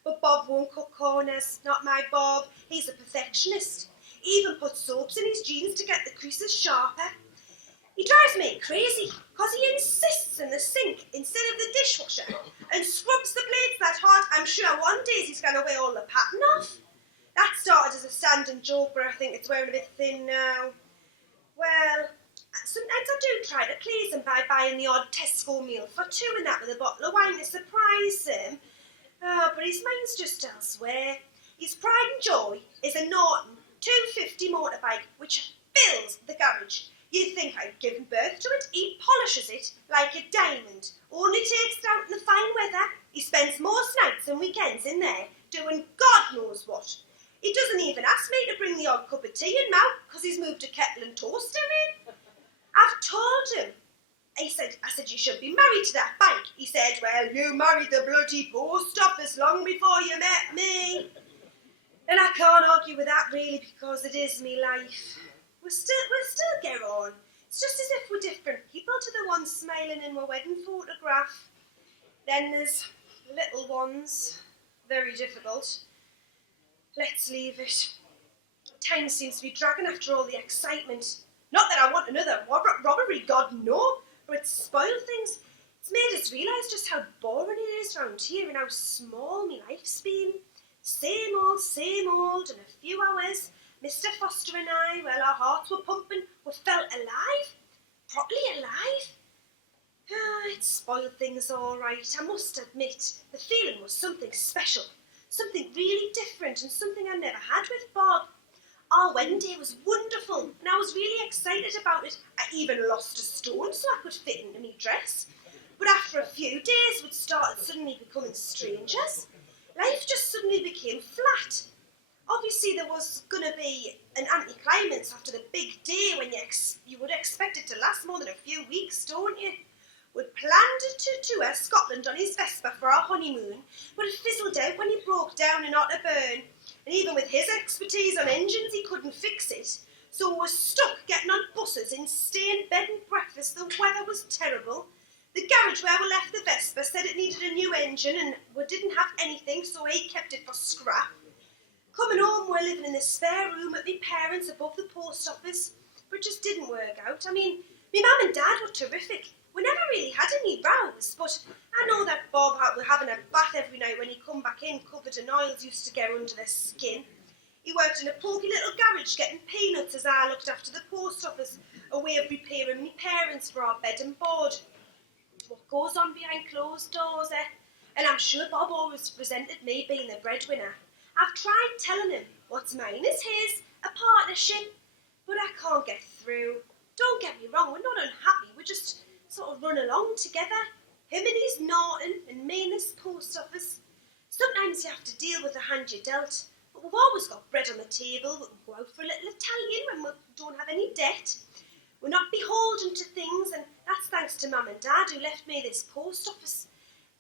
But Bob won't cut corners, not my Bob. He's a perfectionist. He even puts soaps in his jeans to get the creases sharper. He drives me crazy because he insists in the sink instead of the dishwasher and scrubs the plates that hard. I'm sure one day he's going to wear all the pattern off. That started as a standing joke, but I think it's wearing a bit thin now. Well, sometimes I do try to please him by buying the odd Tesco meal for two and that with a bottle of wine to surprise him. But his mind's just elsewhere. His pride and joy is a Norton 250 motorbike which fills the garage. You'd think I'd given birth to it. He polishes it like a diamond. Only takes it out in the fine weather. He spends most nights and weekends in there doing God knows what. He doesn't even ask me to bring the odd cup of tea in mouth because he's moved a kettle and toaster in. I've told him. I said, you should be married to that bank. He said, well, you married the bloody post office long before you met me. And I can't argue with that really because it is me life. We'll still get on. It's just as if we're different people to the ones smiling in my wedding photograph. Then there's little ones. Very difficult. Let's leave it. Time seems to be dragging after all the excitement. Not that I want another robbery, God no, but it's spoiled things. It's made us realise just how boring it is round here and how small my life's been. Same old, in a few hours. Mr. Foster and I, well, our hearts were pumping, we felt alive. Properly alive. It spoiled things all right, I must admit. The feeling was something special, something really different and something I never had with Bob. Our wedding day was wonderful and I was really excited about it. I even lost a stone so I could fit into my dress. But after a few days we'd started suddenly becoming strangers. Life just suddenly became flat. Obviously there was going to be an anticlimax after the big day when you would expect it to last more than a few weeks, don't you? We'd planned to tour Scotland on his Vespa for our honeymoon, but it fizzled out when he broke down in Otterburn. And even with his expertise on engines, he couldn't fix it. So we were stuck getting on buses in staying bed and breakfast. The weather was terrible. The garage where we left the Vespa said it needed a new engine and we didn't have anything, so he kept it for scrap. Coming home, we're living in the spare room at my parents' above the post office, but it just didn't work out. I mean, my mum and dad were terrific. We never really had any rows, but I know that Bob was having a bath every night when he come back in, covered in oils used to get under their skin. He worked in a poky little garage getting peanuts as I looked after the post office, a way of repairing my parents for our bed and board. What goes on behind closed doors, eh? And I'm sure Bob always resented me being the breadwinner. I've tried telling him what's mine is his, a partnership, but I can't get through. Don't get me wrong, we're not unhappy, we just sort of run along together. Him and his Norton and me in this post office. Sometimes you have to deal with the hand you're dealt, but we've always got bread on the table. We can go out for a little Italian when we don't have any debt. We're not beholden to things, and that's thanks to Mum and Dad who left me this post office.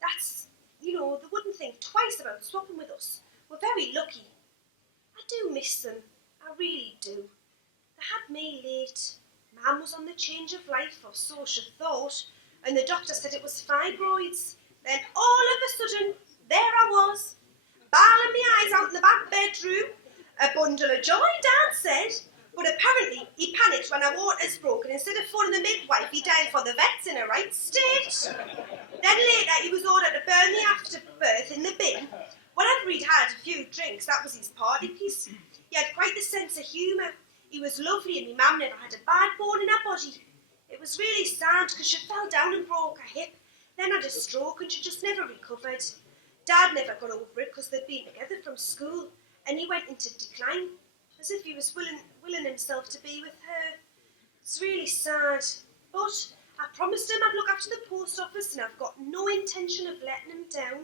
That's, they wouldn't think twice about swapping with us. We're very lucky. I do miss them, I really do. They had me late. Mum was on the change of life, or so she thought, and the doctor said it was fibroids. Then all of a sudden, there I was, bawling my eyes out in the back bedroom. A bundle of joy, Dad said. But apparently he panicked when our water's broke and instead of phoning the midwife, he dialed for the vets in a right state. Then later he was ordered to burn the afterbirth in the bin. Whenever he'd had a few drinks, that was his party piece. He had quite the sense of humour. He was lovely and my mum never had a bad bone in her body. It was really sad because she fell down and broke her hip, then had a stroke and she just never recovered. Dad never got over it because they'd been together from school and he went into decline, as if he was willing himself to be with her. It's really sad, but I promised him I'd look after the post office and I've got no intention of letting him down.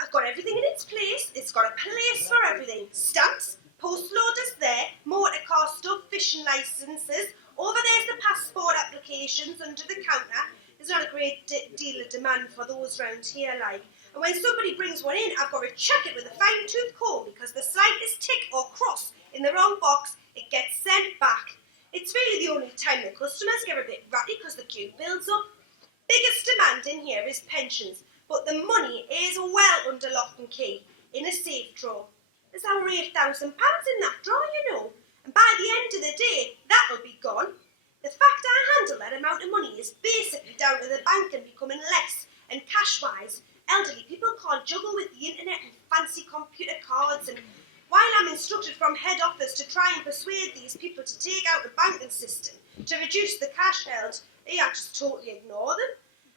I've got everything in its place. It's got a place for everything. Stamps, post loaders there, motor car stuff, fishing licences. Over there's the passport applications under the counter. There's not a great deal of demand for those round here, like. And when somebody brings one in, I've got to check it with a fine-tooth comb because the slightest tick or cross in the wrong box, it gets sent back. It's really the only time the customers get a bit ratty because the queue builds up. Biggest demand in here is pensions, but the money is well under lock and key in a safe drawer. There's over £8,000 in that drawer, you know, and by the end of the day, that'll be gone. The fact I handle that amount of money is basically down to the bank and becoming less, and cash-wise, elderly people can't juggle with the internet and fancy computer cards, and while I'm instructed from head office to try and persuade these people to take out the banking system to reduce the cash held, I just totally ignore them.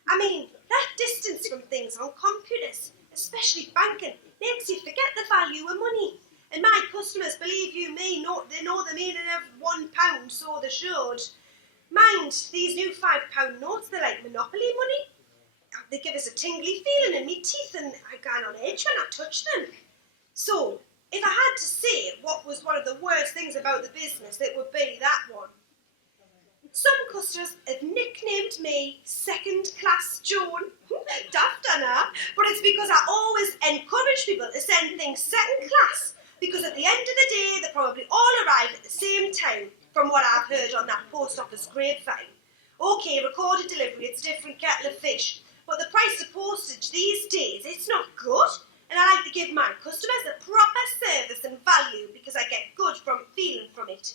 I mean, that distance from things on computers, especially banking, makes you forget the value of money. And my customers, believe you me, they know the meaning of £1, so they should. Mind, these new £5 notes, they're like Monopoly money. They give us a tingly feeling in me teeth and I get on edge when I touch them. So, if I had to say what was one of the worst things about the business, it would be that one. Some customers have nicknamed me Second Class Joan. Daft, I know, but it's because I always encourage people to send things second class, because at the end of the day, they probably all arrive at the same time, from what I've heard on that post office grapevine. Okay, recorded delivery, it's a different kettle of fish, but the price of postage these days, it's not good, and I like to give my customers a proper service and value because I get good feeling from it.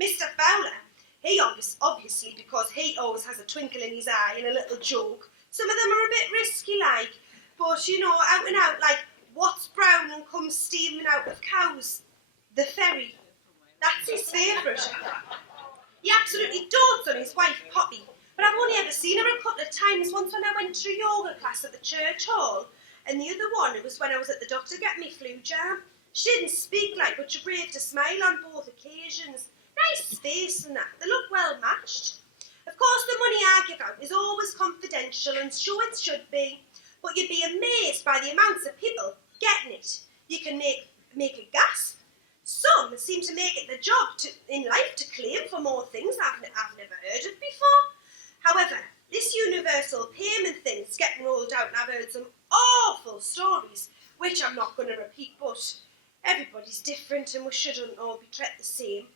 Mr. Fowler, he obviously, because he always has a twinkle in his eye and a little joke, some of them are a bit risky like, but you know, out and out, like, what's brown and comes steaming out of cows? The ferry. That's his favourite. He absolutely dotes on his wife, Poppy, but I've only ever seen her a couple of times, once when I went to a yoga class at the church hall, and the other one, it was when I was at the doctor getting me flu jab. She didn't speak like, but she braved a smile on both occasions. Nice face and that, they look well matched. Of course, the money I give out is always confidential, and so it should be, but you'd be amazed by the amounts of people getting it. You can make a gasp. Some seem to make it their job in life to claim for more things I've never heard of before. However, this universal payment thing's getting rolled out, and I've heard some awful stories, which I'm not going to repeat, but everybody's different and we shouldn't all be treated the same.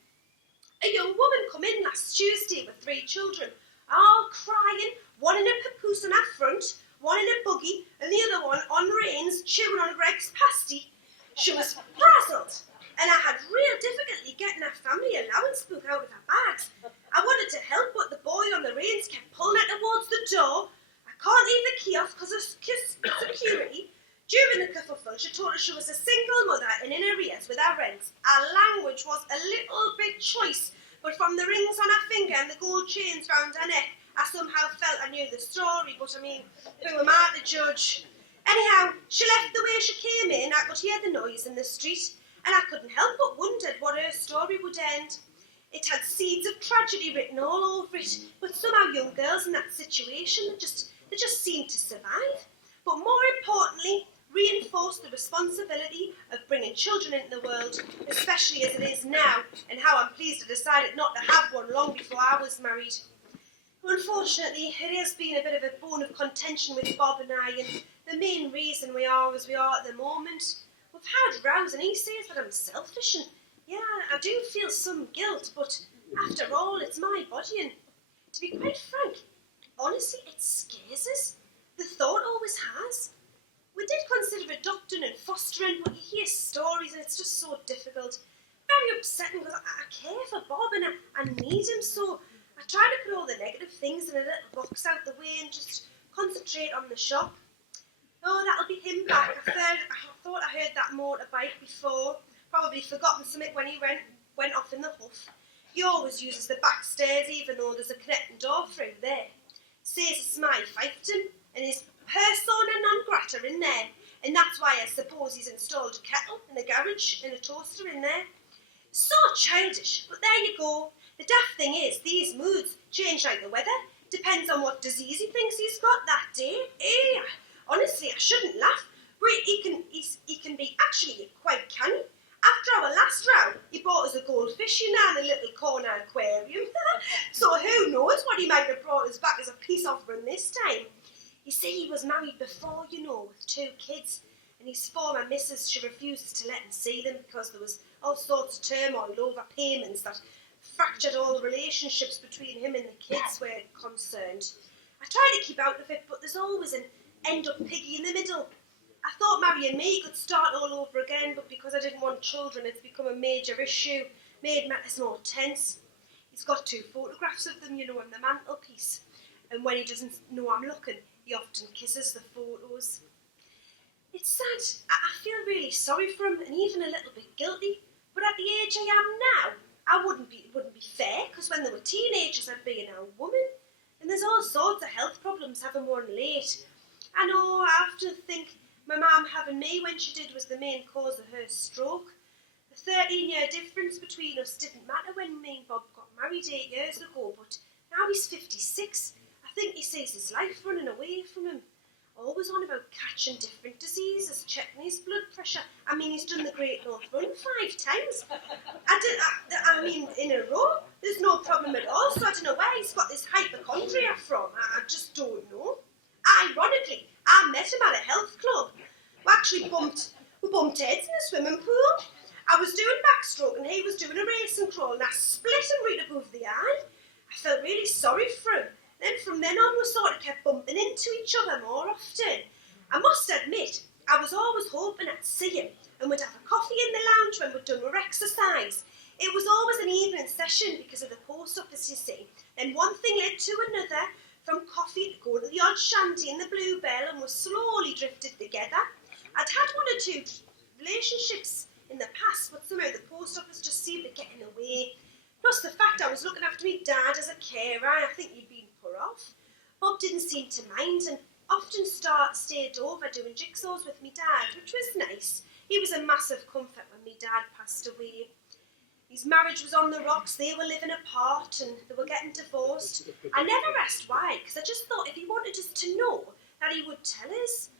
A young woman come in last Tuesday with 3 children, all crying, one in a papoose on her front, one in a buggy, and the other one on reins chewing on Greg's pasty. She was frazzled, and I had real difficulty getting her family allowance book out of her bags. I wanted to help, but the boy on the reins kept pulling her towards the door. I can't leave the kiosk because of security. During the kerfuffle, she told us she was a single mother and in arrears with her rents. Her language was a little bit choice, but from the rings on her finger and the gold chains round her neck, I somehow felt I knew the story, but I mean, who am I to judge? Anyhow, she left the way she came in. I could hear the noise in the street, and I couldn't help but wondered what her story would end. It had seeds of tragedy written all over it, but somehow young girls in that situation, they just seemed to survive. But more importantly, reinforce the responsibility of bringing children into the world, especially as it is now, and how I'm pleased I decided not to have one long before I was married. Unfortunately, it has been a bit of a bone of contention with Bob and I, and the main reason we are as we are at the moment. We've had rows, and he says that I'm selfish, and yeah, I do feel some guilt, but after all, it's my body, and to be quite frank, honestly, it scares us. The thought always has. We did consider adopting and fostering, but you hear stories and it's just so difficult. Very upsetting because I care for Bob and I need him, so I try to put all the negative things in a little box out the way and just concentrate on the shop. Oh, that'll be him back. I thought I heard that motorbike before. Probably forgotten something when he went off in the huff. He always uses the back stairs even though there's a connecting door through there. Says it's my fiefdom and his persona non grata in there, and that's why I suppose he's installed a kettle in the garage and a toaster in there. So childish, but there you go. The daft thing is, these moods change like the weather. Depends on what disease he thinks he's got that day. Honestly, I shouldn't laugh, but he can be actually quite canny. After our last round, he bought us a goldfish, and a little corner aquarium. So who knows what he might have brought us back as a peace offering this time. You see, he was married before, with 2 kids, and his former missus, she refuses to let him see them because there was all sorts of turmoil over payments that fractured all the relationships between him and the kids were concerned. I try to keep out of it, but there's always an end-up piggy in the middle. I thought marrying me could start all over again, but because I didn't want children, it's become a major issue, made matters more tense. He's got 2 photographs of them, on the mantelpiece, and when he doesn't know I'm looking, he often kisses the photos. It's sad. I feel really sorry for him and even a little bit guilty. But at the age I am now, it wouldn't be fair, because when they were teenagers I'd be an old woman. And there's all sorts of health problems having one late. I know, I often think my mum having me when she did was the main cause of her stroke. The 13-year difference between us didn't matter when me and Bob got married 8 years ago, but now Now he's 56. I think he sees his life running away from him. Always on about catching different diseases, checking his blood pressure. I mean, he's done the Great North Run 5 times. I mean, in a row. There's no problem at all, so I don't know where he's got this hypochondria from. I just don't know. Ironically, I met him at a health club. We bumped heads in a swimming pool. I was doing backstroke and he was doing a racing crawl and I split him right above the eye. I felt really sorry for him. Then from then on we sort of kept bumping into each other more often. I must admit, I was always hoping I'd see him and we'd have a coffee in the lounge when we'd done our exercise. It was always an evening session because of the post office, you see. Then one thing led to another, from coffee to go to the odd shanty in the Bluebell, and we slowly drifted together. I'd had one or two relationships in the past, but somehow the post office just seemed to get in the way. Plus the fact I was looking after my dad as a carer, I think he'd been put off. Bob didn't seem to mind and often stayed over doing jigsaws with my dad, which was nice. He was a massive comfort when my dad passed away. His marriage was on the rocks, they were living apart and they were getting divorced. I never asked why, because I just thought if he wanted us to know, that he would tell us.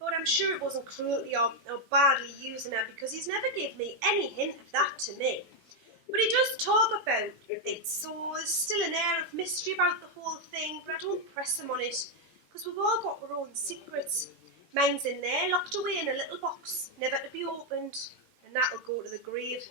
But I'm sure it wasn't cruelty or badly using her, because he's never gave me any hint of that to me. But he does talk about it, so there's still an air of mystery about the whole thing, but I don't press him on it, because we've all got our own secrets. Mine's in there, locked away in a little box, never to be opened, and that'll go to the grave.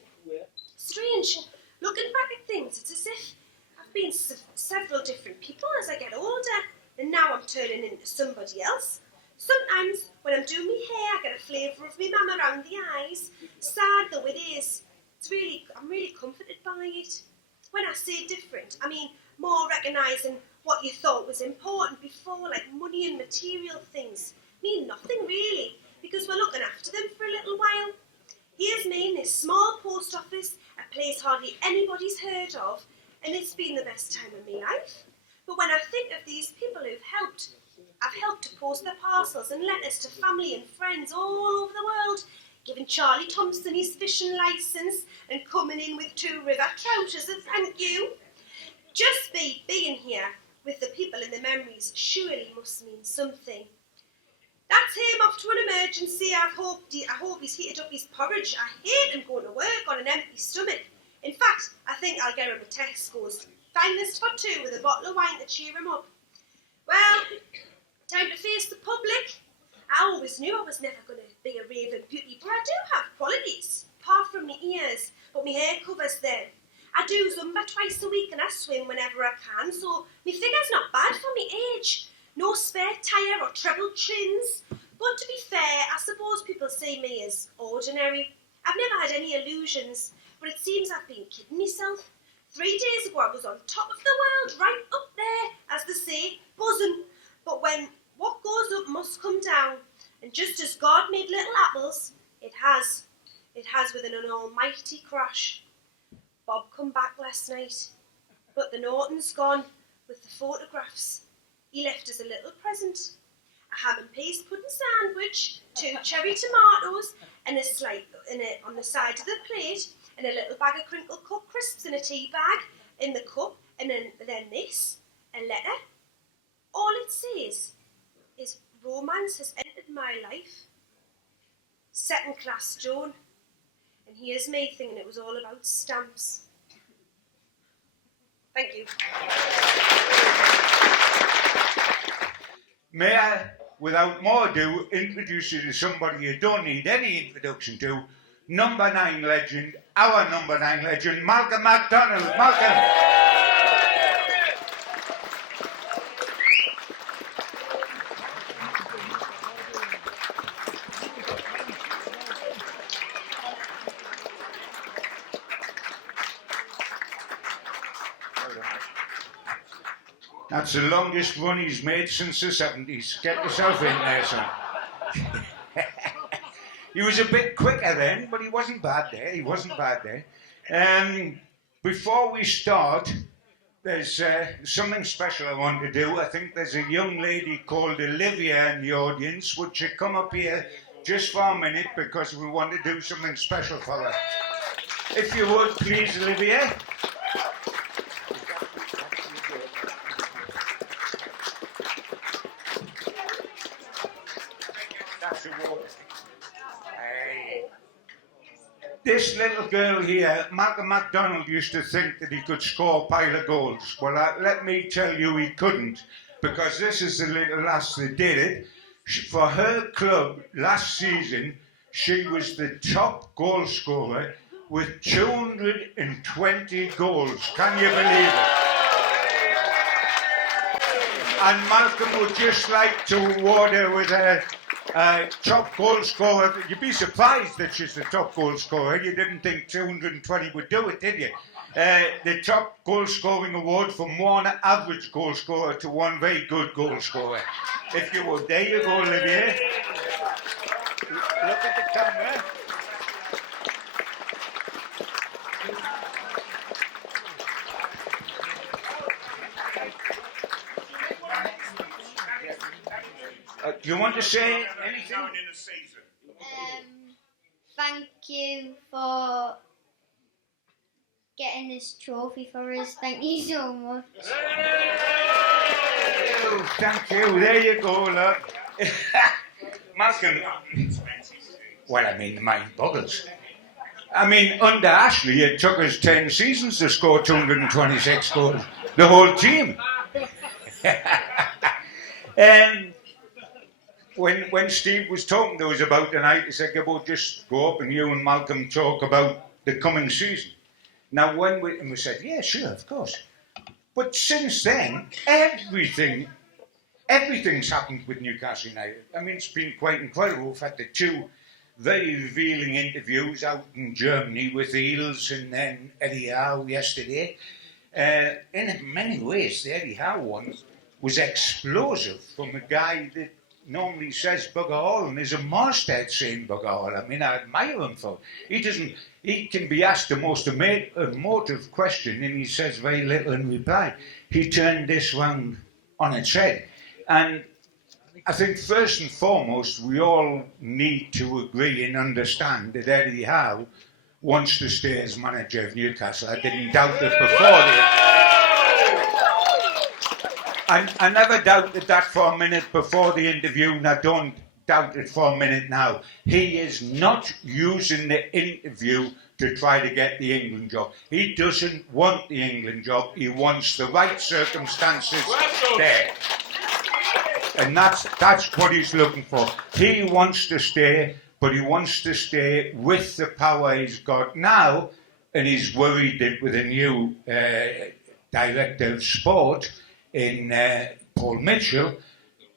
Strange, looking back at things, it's as if I've been several different people as I get older, and now I'm turning into somebody else. Sometimes, when I'm doing my hair, I get a flavour of my mum around the eyes. Sad though it is, I'm really comforted by it. When I say different, I mean more recognising what you thought was important before, like money and material things, mean nothing really, because we're looking after them for a little while. Here's me in this small post office, a place hardly anybody's heard of, and it's been the best time of my life. But when I think of these people I've helped to post their parcels and letters to family and friends all over the world, giving Charlie Thompson his fishing licence and coming in with 2 river trout as a thank you. Just being here with the people and the memories surely must mean something. That's him off to an emergency. I hope he's heated up his porridge. I hate him going to work on an empty stomach. In fact, I think I'll get him a Tesco's finest for 2 with a bottle of wine to cheer him up. Well, time to face the public. I always knew I was never going to be a raving beauty, but I do have qualities, apart from my ears, but my hair covers them. I do Zumba twice a week and I swim whenever I can, so my figure's not bad for my age. No spare tyre or treble chins. But to be fair, I suppose people see me as ordinary. I've never had any illusions, but it seems I've been kidding myself. 3 days ago I was on top of the world, right up there, as they say, buzzing. But when what goes up must come down, and just as God made little apples, it has with an almighty crash. Bob come back last night, but the Norton's gone with the photographs. He left us a little present, a ham and peas pudding sandwich, 2 cherry tomatoes, and on the side of the plate, and a little bag of crinkle cut crisps in a tea bag in the cup, and then this, a letter. All it says is romance has entered my life. 2nd class Joan. And here's me thinking it was all about stamps. Thank you. May I, without more ado, introduce you to somebody you don't need any introduction to, number 9 legend, our number 9 legend, Malcolm MacDonald. Malcolm. That's the longest run he's made since the 70s. Get yourself in there, son. He was a bit quicker then, but he wasn't bad there. Before we start, there's something special I want to do. I think there's a young lady called Olivia in the audience. Would you come up here just for a minute, because we want to do something special for her. If you would, please, Olivia. This little girl here, Malcolm MacDonald used to think that he could score a pile of goals. Well, let me tell you he couldn't, because this is the little lass that did it. For her club last season, she was the top goal scorer with 220 goals. Can you believe it? And Malcolm would just like to award her with a top goal scorer. You'd be surprised that she's the top goal scorer. You didn't think 220 would do it, did you? The top goal scoring award from one average goal scorer to one very good goal scorer. If you would, there you go, Olivier. Look at the camera. Do you want to say anything? Thank you for getting this trophy for us. Thank you so much. Oh, thank you. There you go, love. Malcolm. Well, I mean, the mind boggles. I mean, under Ashley, it took us 10 seasons to score 226 goals. The whole team. When Steve was talking to us about tonight, he said, "Well, just go up and you and Malcolm talk about the coming season." Now, we said, "Yeah, sure, of course." But since then, everything's happened with Newcastle United. I mean, it's been quite incredible. We've had the two very revealing interviews out in Germany with Eels and then Eddie Howe yesterday. In many ways, the Eddie Howe one was explosive from a guy that normally says bugger all and is a master at saying bugger all. I mean, I admire him for it. He can be asked the most emotive question and he says very little in reply. He turned this round on its head. And I think first and foremost, we all need to agree and understand that Eddie Howe wants to stay as manager of Newcastle. I didn't doubt it before I never doubted that for a minute before the interview, and I don't doubt it for a minute now. He is not using the interview to try to get the England job. He doesn't want the England job. He wants the right circumstances there. And that's what he's looking for. He wants to stay, but he wants to stay with the power he's got now, and he's worried that with a new director of sport in Paul Mitchell,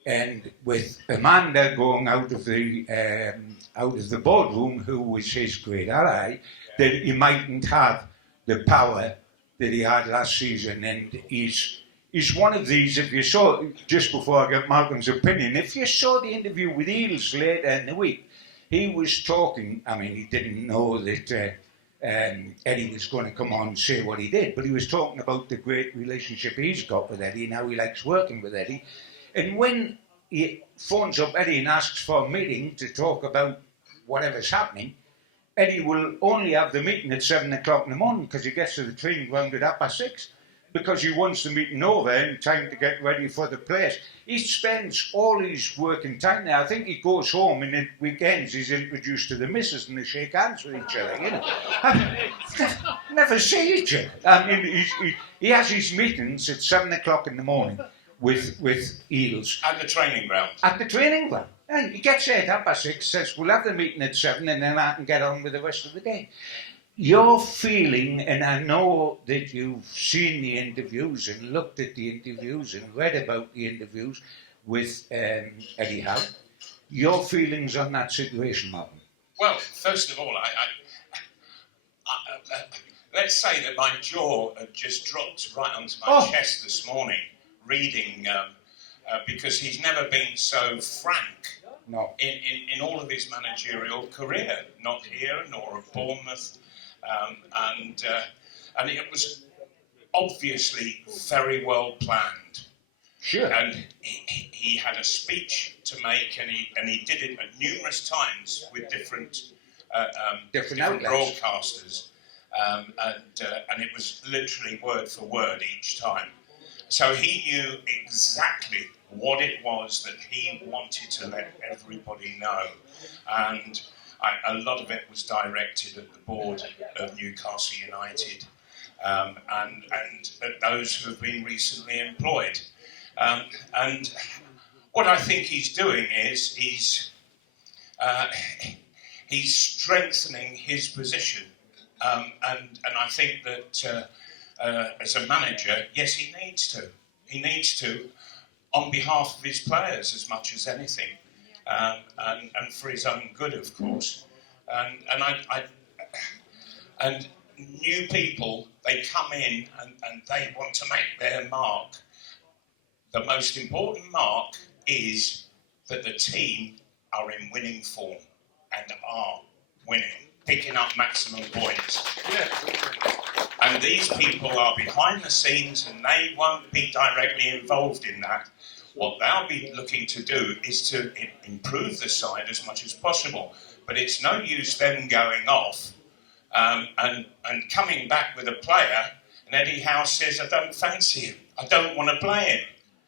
and with Amanda going out of the boardroom, who was his great ally, that he mightn't have the power that he had last season. And he's one of these. If you saw, just before I get Malcolm's opinion, if you saw the interview with Eels later in the week, he was talking. I mean, he didn't know that Eddie was going to come on and say what he did, but he was talking about the great relationship he's got with Eddie and how he likes working with Eddie. And when he phones up Eddie and asks for a meeting to talk about whatever's happening, Eddie will only have the meeting at 7 o'clock in the morning because he gets to the training ground at 6:30, because he wants the meeting over in time to get ready for the players. He spends all his working time there. I think he goes home and at weekends he's introduced to the missus and they shake hands with each other, you know. Never see each other. I mean, he has his meetings at 7 o'clock in the morning with Eels. At the training ground? At the training ground. And he gets there at 6:30, says, we'll have the meeting at 7 and then I can get on with the rest of the day. Your feeling, and I know that you've seen the interviews and looked at the interviews and read about the interviews with Eddie Howe, your feelings on that situation, Martin? Well, first of all, let's say that my jaw had just dropped right onto my chest this morning, reading, because he's never been so frank in all of his managerial career, not here nor at Bournemouth. And it was obviously very well planned. Sure. And he had a speech to make, and he did it at numerous times with different broadcasters, and it was literally word for word each time. So he knew exactly what it was that he wanted to let everybody know, and a lot of it was directed at the board of Newcastle United and at those who have been recently employed. And what I think he's doing is he's strengthening his position. And I think that as a manager, yes, he needs to. He needs to, on behalf of his players as much as anything, and for his own good, of course. And new people, they come in and they want to make their mark. The most important mark is that the team are in winning form and are winning, picking up maximum points. And these people are behind the scenes and they won't be directly involved in that. What they'll be looking to do is to improve the side as much as possible. But it's no use them going off and coming back with a player, and Eddie Howe says, I don't fancy him. I don't want to play him.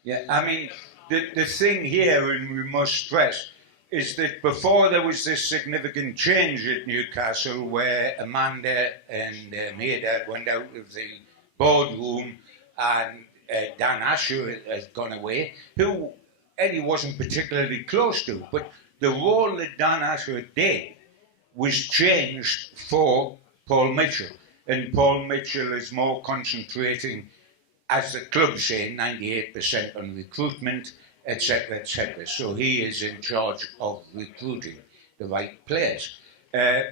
Yeah, I mean, the thing here, and we must stress, is that before there was this significant change at Newcastle where Amanda and Maida went out of the boardroom and Dan Asher has gone away, who Eddie wasn't particularly close to, but the role that Dan Asher did was changed for Paul Mitchell. And Paul Mitchell is more concentrating, as the club say, 98% on recruitment, etc., etc. So he is in charge of recruiting the right players.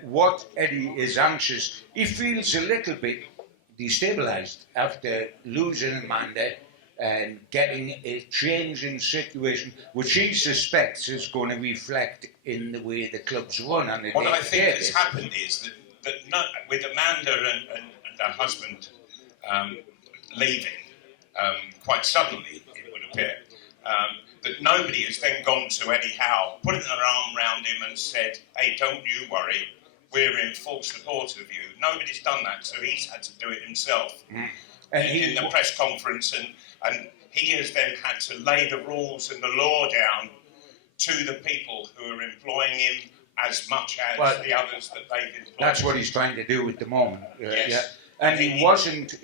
What Eddie is anxious, he feels a little bit destabilised after losing Amanda and getting a change in situation, which he suspects is going to reflect in the way the club's run. And what I think has happened is that with Amanda and her husband leaving quite suddenly, it would appear, that nobody has then gone to Eddie Howe, put their arm around him and said, hey, don't you worry, we're in full support of you. Nobody's done that, so he's had to do it himself in the press conference, and he has then had to lay the rules and the law down to the people who are employing him as much as the others that they've employed. That's what he's trying to do at the moment. Yes. Yeah. And he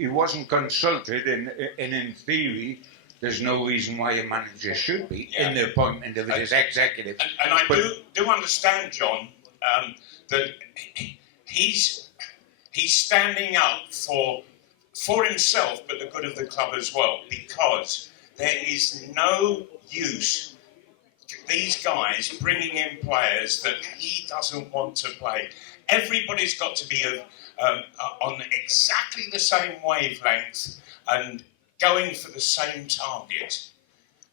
wasn't consulted, and in theory, there's no reason why a manager should be in the appointment of his executive. And I do understand, John, that he's standing up for himself, but the good of the club as well, because there is no use these guys bringing in players that he doesn't want to play. Everybody's got to be on exactly the same wavelength and going for the same target.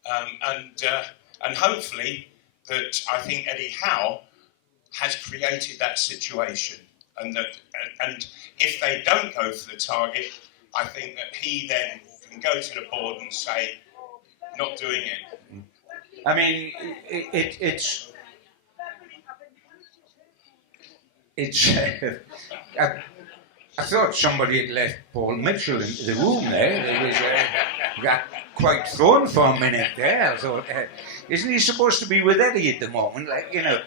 And hopefully that I think Eddie Howe has created that situation. And if they don't go for the target, I think that he then can go to the board and say, not doing it. I mean, it's I thought somebody had left Paul Mitchell into the room there. It was got quite thrown for a minute there. I thought, isn't he supposed to be with Eddie at the moment? Like, you know.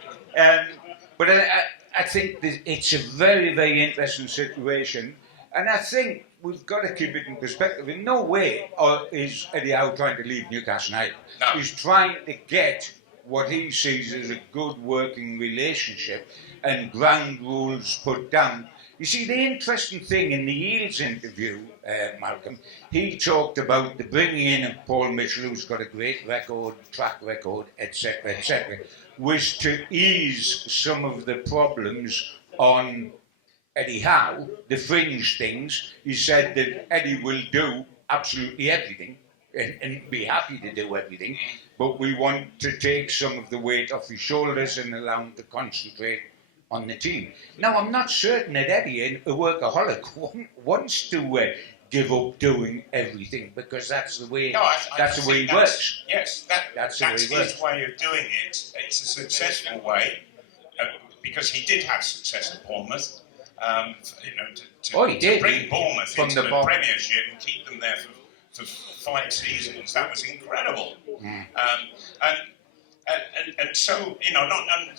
But I think that it's a very, very interesting situation. And I think we've got to keep it in perspective. In no way is Eddie Howe trying to leave Newcastle United. No. He's trying to get what he sees as a good working relationship and ground rules put down. You see, the interesting thing in the Yields interview, Malcolm, he talked about the bringing in of Paul Mitchell, who's got a great record, track record, etc., was to ease some of the problems on Eddie Howe, the fringe things. He said that Eddie will do absolutely everything and be happy to do everything, but we want to take some of the weight off his shoulders and allow him to concentrate on the team. Now, I'm not certain that Eddie, a workaholic, wants to give up doing everything, because that's the way he works. Yes, that's his way of doing it. It's a successful way, because he did have success at Bournemouth. To bring Bournemouth into the Premiership and keep them there for 5 seasons, that was incredible. And so,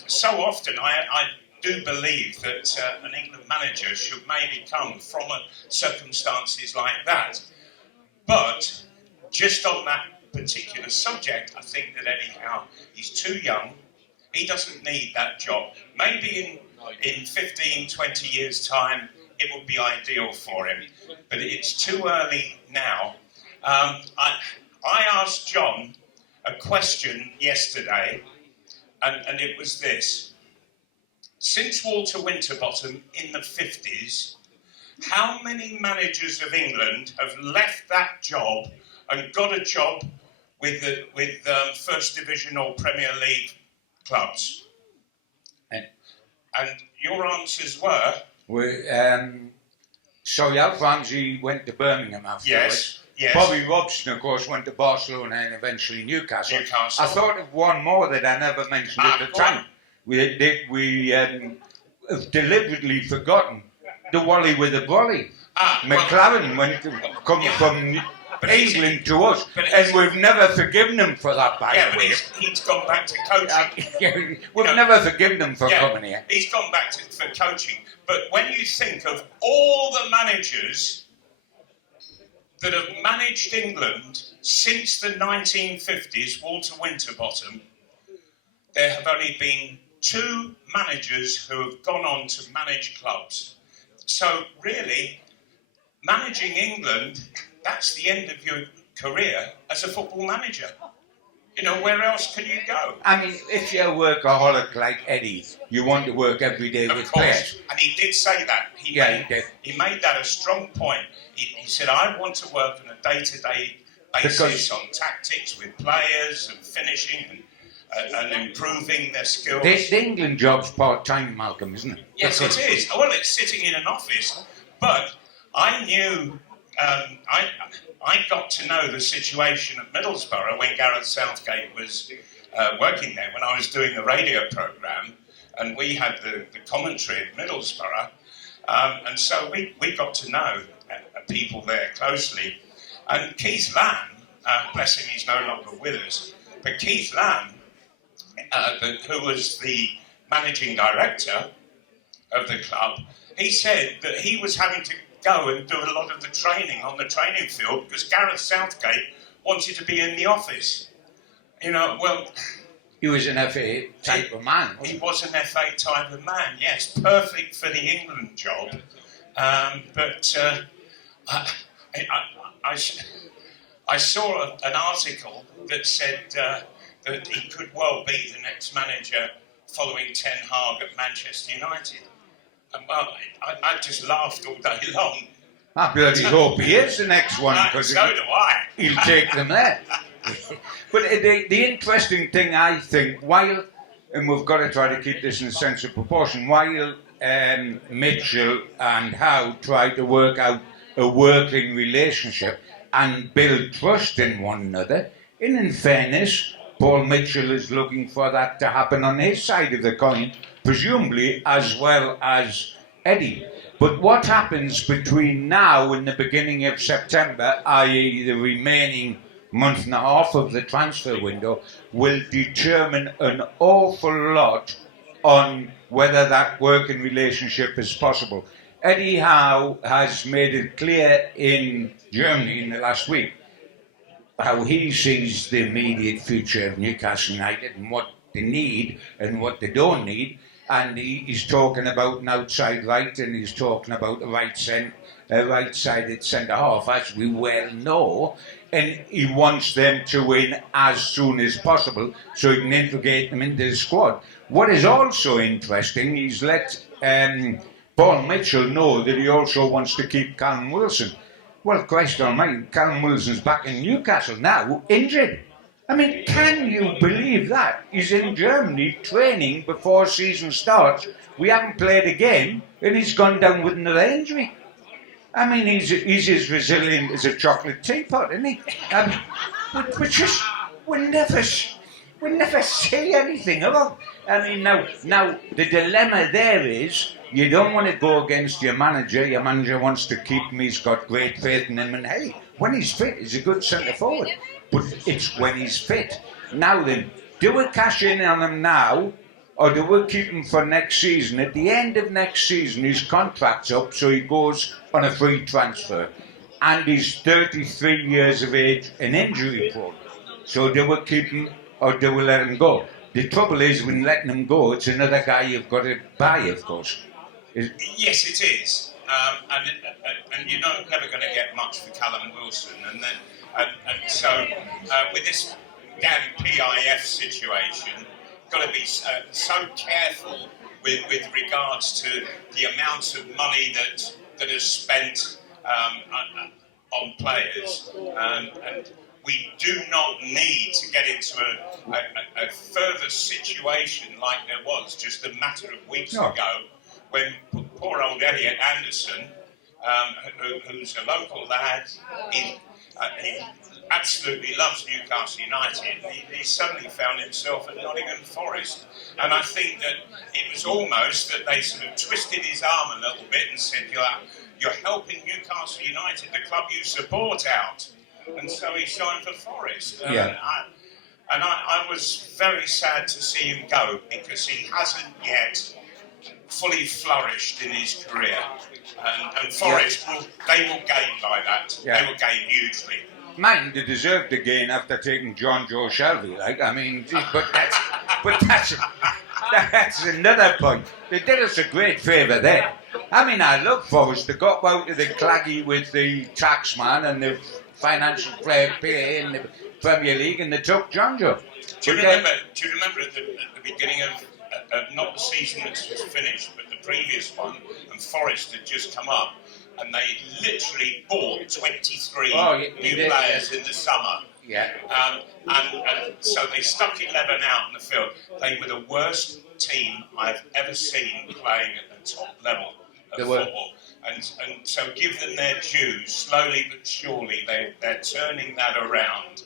so often do believe that an England manager should maybe come from circumstances like that. But just on that particular subject, I think that Eddie Howe, he's too young. He doesn't need that job. Maybe in 15, 20 years' time, it would be ideal for him. But it's too early now. I asked John a question yesterday, and it was this. Since Walter Winterbottom in the 50s, how many managers of England have left that job and got a job with First Division or Premier League clubs? And your answers were? Alf Ramsey went to Birmingham afterwards. Yes. Bobby Robson, of course, went to Barcelona and eventually Newcastle. I thought of one more that I never mentioned at the time. We have deliberately forgotten the Wally with the Brolly. McLaren went to come from England to us, and we've never forgiven him for that, by the way. He's gone back to coaching. We've never forgiven him for coming here. He's gone back for coaching. But when you think of all the managers that have managed England since the 1950s, Walter Winterbottom, there have only been 2 managers who have gone on to manage clubs. So really, managing England, that's the end of your career as a football manager. You know, where else can you go? I mean, if you're a workaholic like Eddie, you want to work every day with players. And he did say that. He made that a strong point. He said, I want to work on a day-to-day basis on tactics with players and finishing and improving their skills. The England job's part-time, Malcolm, isn't it? Yes, it is. Well, it's sitting in an office. But I knew... I got to know the situation at Middlesbrough when Gareth Southgate was working there, when I was doing the radio programme, and we had the commentary at Middlesbrough, and so we got to know people there closely. And Keith Lamb, bless him, he's no longer with us, but Keith Lamb, who was the managing director of the club, he said that he was having to go and do a lot of the training on the training field because Gareth Southgate wanted to be in the office. You know, well... He was an FA type of man. He was an FA type of man, yes. Perfect for the England job. But I saw an article that said that he could well be the next manager following Ten Hag at Manchester United. And well, I just laughed all day long. I bloody hope he is the next one, because so do I. He'll take them there. But the interesting thing, I think, while, and we've got to try to keep this in a sense of proportion, while Mitchell and Howe try to work out a working relationship and build trust in one another, in fairness, Paul Mitchell is looking for that to happen on his side of the coin, presumably as well as Eddie. But what happens between now and the beginning of September, i.e. the remaining month and a half of the transfer window, will determine an awful lot on whether that working relationship is possible. Eddie Howe has made it clear in Germany in the last week how he sees the immediate future of Newcastle United and what they need and what they don't need. And he's talking about an outside right, and he's talking about a right-sided centre-half, as we well know. And he wants them to win as soon as possible so he can integrate them into the squad. What is also interesting, he's let Paul Mitchell know that he also wants to keep Callum Wilson. Well, Christ almighty, Callum Wilson's back in Newcastle now, injured. I mean, can you believe that? He's in Germany training before season starts. We haven't played a game, and he's gone down with another injury. I mean, he's as resilient as a chocolate teapot, isn't he? We never see anything of him. I mean, now the dilemma there is you don't want to go against your manager. Your manager wants to keep him. He's got great faith in him, and hey, when he's fit, he's a good centre forward. But it's when he's fit. Now then, do a cash in on him now, or do we keep him for next season? At the end of next season, his contract's up, so he goes on a free transfer. And he's 33 years of age and injury prone. So do we keep him or do we let him go? The trouble is, when letting him go, it's another guy you've got to buy, of course. Yes, it is. And you're not never going to get much for Callum Wilson. And so with this damn PIF situation, got to be so careful with regards to the amount of money that is spent on players, and we do not need to get into a further situation like there was just a matter of weeks ago when poor old Elliot Anderson, who's a local lad, he absolutely loves Newcastle United. He suddenly found himself at Nottingham Forest, and I think that it was almost that they sort of twisted his arm a little bit and said, "You're helping Newcastle United, the club you support, out," and so he signed for Forest. I was very sad to see him go because he hasn't yet fully flourished in his career, and Forest will gain by that. They will gain hugely. Mind, they deserved to gain after taking John Joe Shelby. But that's another point. They did us a great favour there. I mean, I love Forest. They got out of the claggy with the taxman and the financial fair play in the Premier League, and they took John Joe. Do you remember at the beginning of not the season that's just finished, but the previous one, and Forest had just come up, and they literally bought 23 new players in the summer. Yeah. And so they stuck 11 out in the field. They were the worst team I've ever seen playing at the top level of football. And so give them their dues. Slowly but surely, they're turning that around.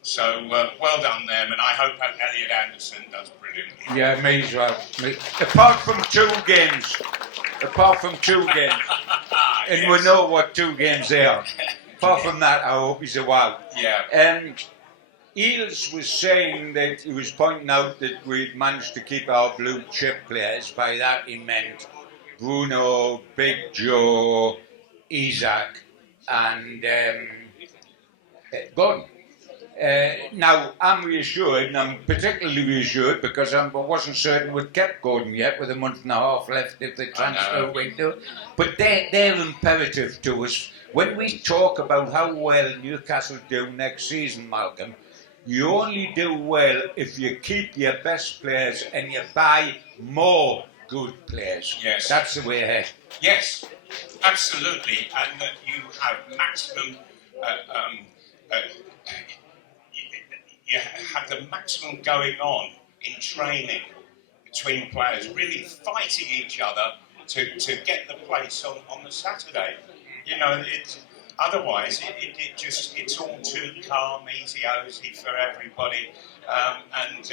So well done them, and I hope that Elliot Anderson does brilliantly. Yeah, me as well. Apart from two games. And yes. we know what 2 games they are. Apart from that, I hope he's a wow. Yeah. Eels was saying that he was pointing out that we'd managed to keep our blue chip players. By that he meant Bruno, Big Joe, Isaac, and Gordon. Now, I'm reassured, and I'm particularly reassured because I wasn't certain we'd kept Gordon yet with a month and a half left if the transfer window. But they're imperative to us. When we talk about how well Newcastle do next season, Malcolm, you only do well if you keep your best players and you buy more good players. Yes. That's the way ahead. Yes, absolutely. And that you have maximum... you have the maximum going on in training between players, really fighting each other to get the place on the Saturday. You know, otherwise it's all too calm, easy for everybody, and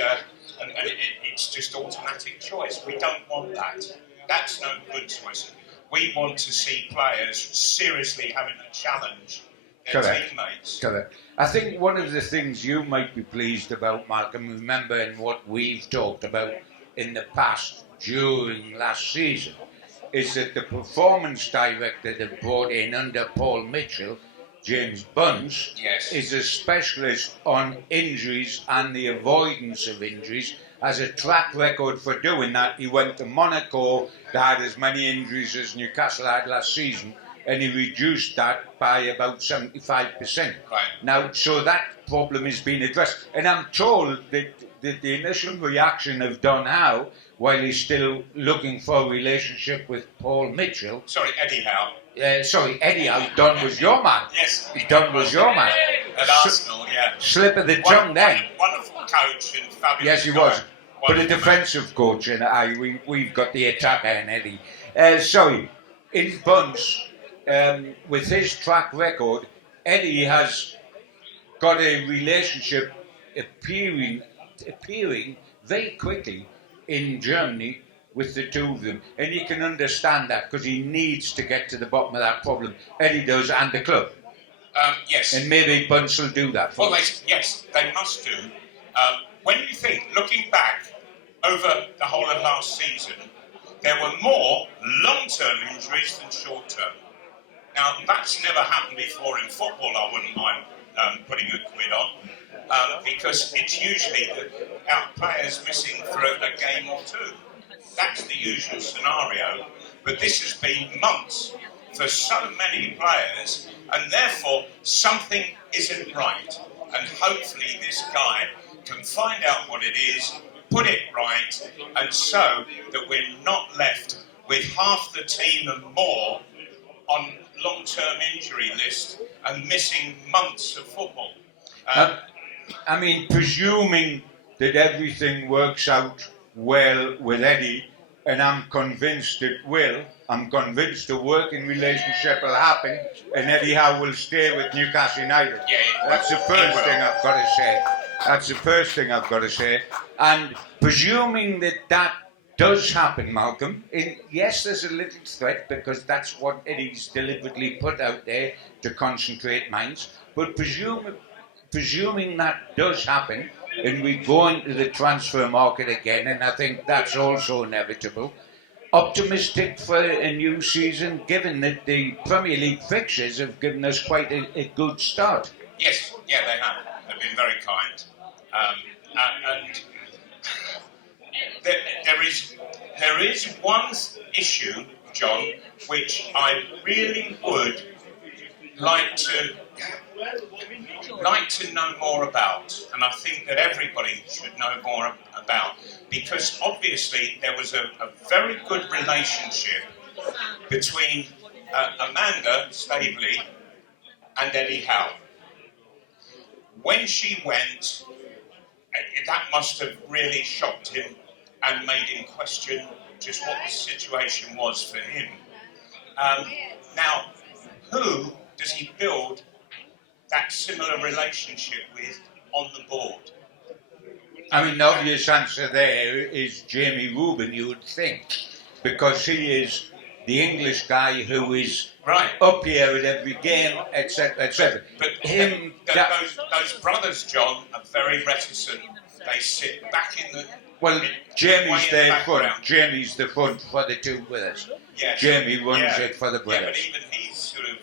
it's just automatic choice. We don't want that. That's no good to us. We want to see players seriously having a challenge their teammates. Correct. I think one of the things you might be pleased about, Malcolm, remembering what we've talked about in the past during last season, is that the performance director that brought in under Paul Mitchell, James Bunce, is a specialist on injuries and the avoidance of injuries, has a track record for doing that. He went to Monaco, that had as many injuries as Newcastle had last season, and he reduced that by about 75%. Right. Now, so that problem has been addressed. And I'm told that the initial reaction of Don Howe, while he's still looking for a relationship with Paul Mitchell... Sorry, Eddie Howe. Eddie Howe. Don was your man. Yes. Don was your man. At Arsenal, yeah. Slip of the tongue then. Wonderful coach and fabulous Yes, he was. But a defensive coach, and we've got the attacker and Eddie. In Bunce... with his track record, Eddie has got a relationship appearing very quickly in Germany with the two of them. And you can understand that because he needs to get to the bottom of that problem. Eddie does, and the club. Yes. And maybe Bunce will do that for us. Yes, they must do. When you think, looking back over the whole of last season, there were more long-term injuries than short-term. Now, that's never happened before in football, I wouldn't mind putting a quid on, because it's usually our players missing for a game or two. That's the usual scenario. But this has been months for so many players, and therefore something isn't right. And hopefully this guy can find out what it is, put it right, and so that we're not left with half the team and more on long-term injury list and missing months of football. I mean, presuming that everything works out well with Eddie, and I'm convinced it will, I'm convinced a working relationship will happen, and Eddie Howe will stay with Newcastle United. That's the first thing I've got to say. That's the first thing I've got to say. And presuming that does happen, Malcolm, yes, there's a little threat, because that's what Eddie's deliberately put out there to concentrate minds, but presuming that does happen, and we go into the transfer market again, and I think that's also inevitable, optimistic for a new season, given that the Premier League fixtures have given us quite a good start. Yes, yeah, they have. They've been very kind. And there is one issue, John, which I really would like to know more about, and I think that everybody should know more about, because obviously there was a very good relationship between Amanda Staveley and Eddie Howe. When she went, that must have really shocked him and made him question just what the situation was for him. Now, who does he build that similar relationship with on the board? I mean, the obvious answer there is Jamie Rubin, you would think, because he is the English guy who is up here at every game, etc., etc. But those brothers, John, are very reticent. They sit back in the... Well, Jamie's there front. Jamie's the front for the two brothers. Yes. Jamie runs it for the brothers. Yeah, but even he sort of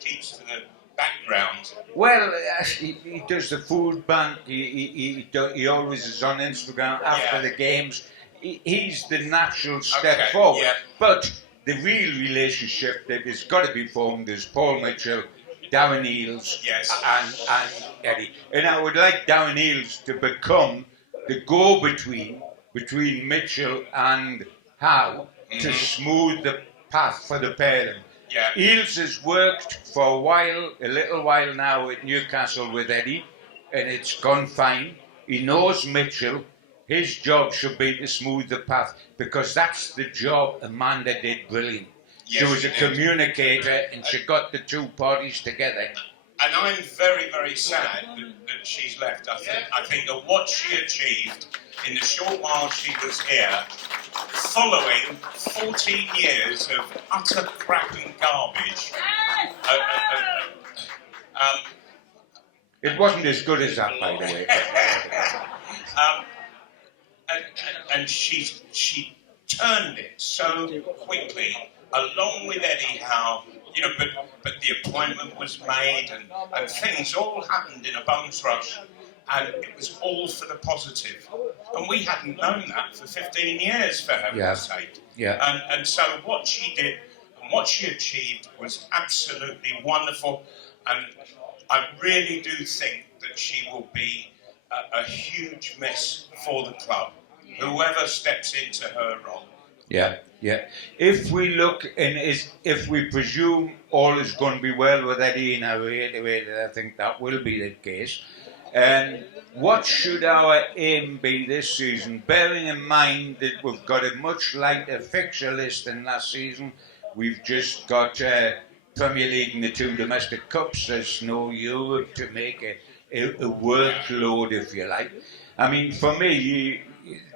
keeps to the background. Well, he does the food bank. He always is on Instagram after the games. He's the natural step forward. Yeah. But the real relationship that has got to be formed is Paul Mitchell, Darren Eales, and Eddie. And I would like Darren Eales to become the go-between between Mitchell and Howe to smooth the path for the pair of them. Yeah. Eales has worked for a little while now at Newcastle with Eddie, and it's gone fine. He knows Mitchell. His job should be to smooth the path, because that's the job Amanda did brilliant. Yes, she was a communicator, and she got the two parties together. And I'm very, very sad that she's left. I think that what she achieved in the short while she was here, following 14 years of utter crap and garbage. It wasn't as good as that, by the way. And she turned it so quickly, along with Eddie Howe. You know, but the appointment was made, and things all happened in a bum's rush, and it was all for the positive. And we hadn't known that for 15 years, for heaven's sake. Yeah. And so what she did and what she achieved was absolutely wonderful, and I really do think that she will be a huge miss for the club, whoever steps into her role. Yeah. If we look and if we presume all is going to be well with Eddie, and I reiterate that I think that will be the case, what should our aim be this season? Bearing in mind that we've got a much lighter fixture list than last season, we've just got Premier League and the two domestic cups. There's no Europe to make a workload, if you like. I mean, for me,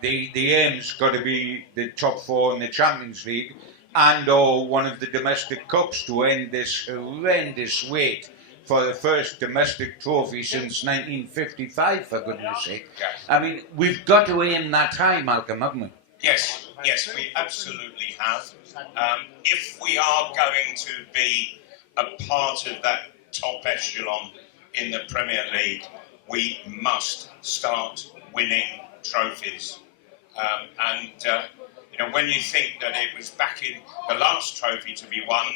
the aim's got to be the top four in the Champions League and or one of the domestic cups to end this horrendous wait for the first domestic trophy since 1955, for goodness sake. I mean, we've got to aim that high, Malcolm, haven't we? Yes, we absolutely have. If we are going to be a part of that top echelon in the Premier League, we must start winning trophies. When you think that it was back in the last trophy to be won,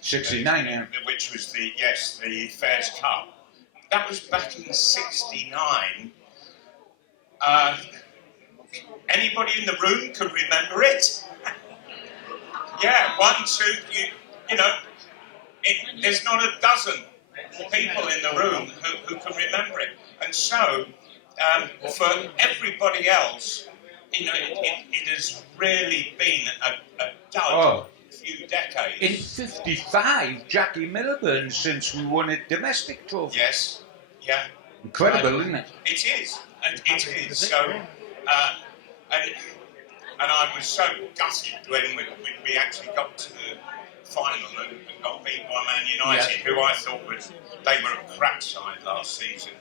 69, yeah. Which was the Fairs Cup, that was back in '69. Anybody in the room can remember it? Yeah, 1, 2, there's not a dozen people in the room who can remember it. And so, for everybody else, it has really been a dull few decades. In '55, Jackie Milburn, since we won a domestic trophy. Yes, yeah. Incredible, isn't it? It is, and it is. So, and I was so gutted when we actually got to the final and got beat by Man United, who I thought they were a crap side last season,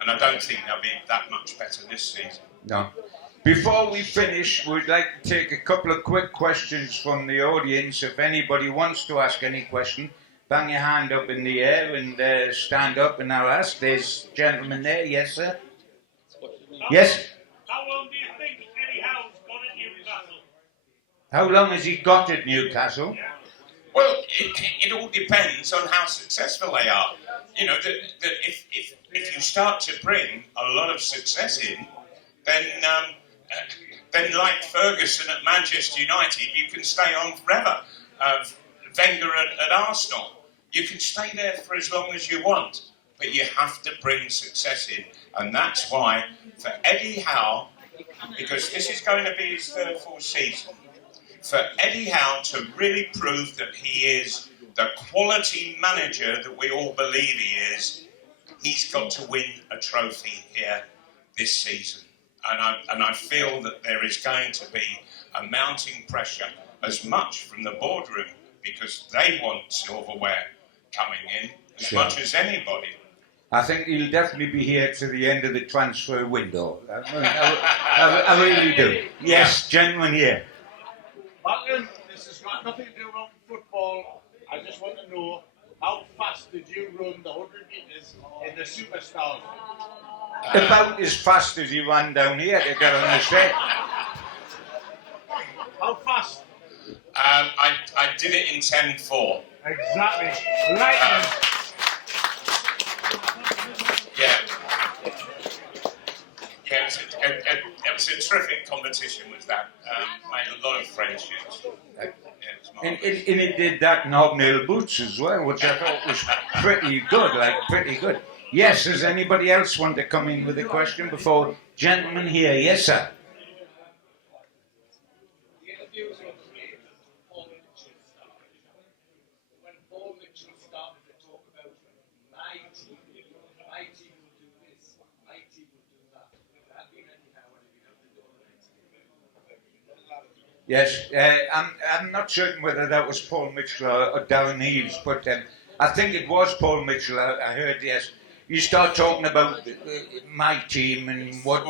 and I don't think they'll be that much better this season. No. Before we finish, we'd like to take a couple of quick questions from the audience. If anybody wants to ask any question, bang your hand up in the air and stand up and I'll ask. There's a gentleman there. Yes, sir? Yes? How long do you think Eddie Howe's got at Newcastle? How long has he got at Newcastle? Well, it all depends on how successful they are. That if you start to bring a lot of success in, then like Ferguson at Manchester United, you can stay on forever. Wenger at Arsenal, you can stay there for as long as you want, but you have to bring success in. And that's why, for Eddie Howe, because this is going to be his third full season, for Eddie Howe to really prove that he is the quality manager that we all believe he is, he's got to win a trophy here this season. And I feel that there is going to be a mounting pressure as much from the boardroom, because they want silverware coming in as much as anybody. I think he'll definitely be here to the end of the transfer window. I really do. Yes, gentlemen here. Malcolm, this has got nothing to do with football. I just want to know, how fast did you run the 100 metres in the Superstars? About as fast as you ran down here, you got to understand. How fast? I did it in 10:4. Exactly. Right. It was a terrific competition, was that. Made a lot of friendships. And it did that in hobnail boots as well, which I thought was pretty good. Yes, does anybody else want to come in with a question before gentlemen here? Yes, sir. The interviews were great. Paul Mitchell started. When Paul Mitchell started to talk about my team will do this, my team will do that. That been anyhow when you have to do it. Yes, I'm not certain whether that was Paul Mitchell or Darren Eves, but I think it was Paul Mitchell. I heard, yes. You start talking about my team and what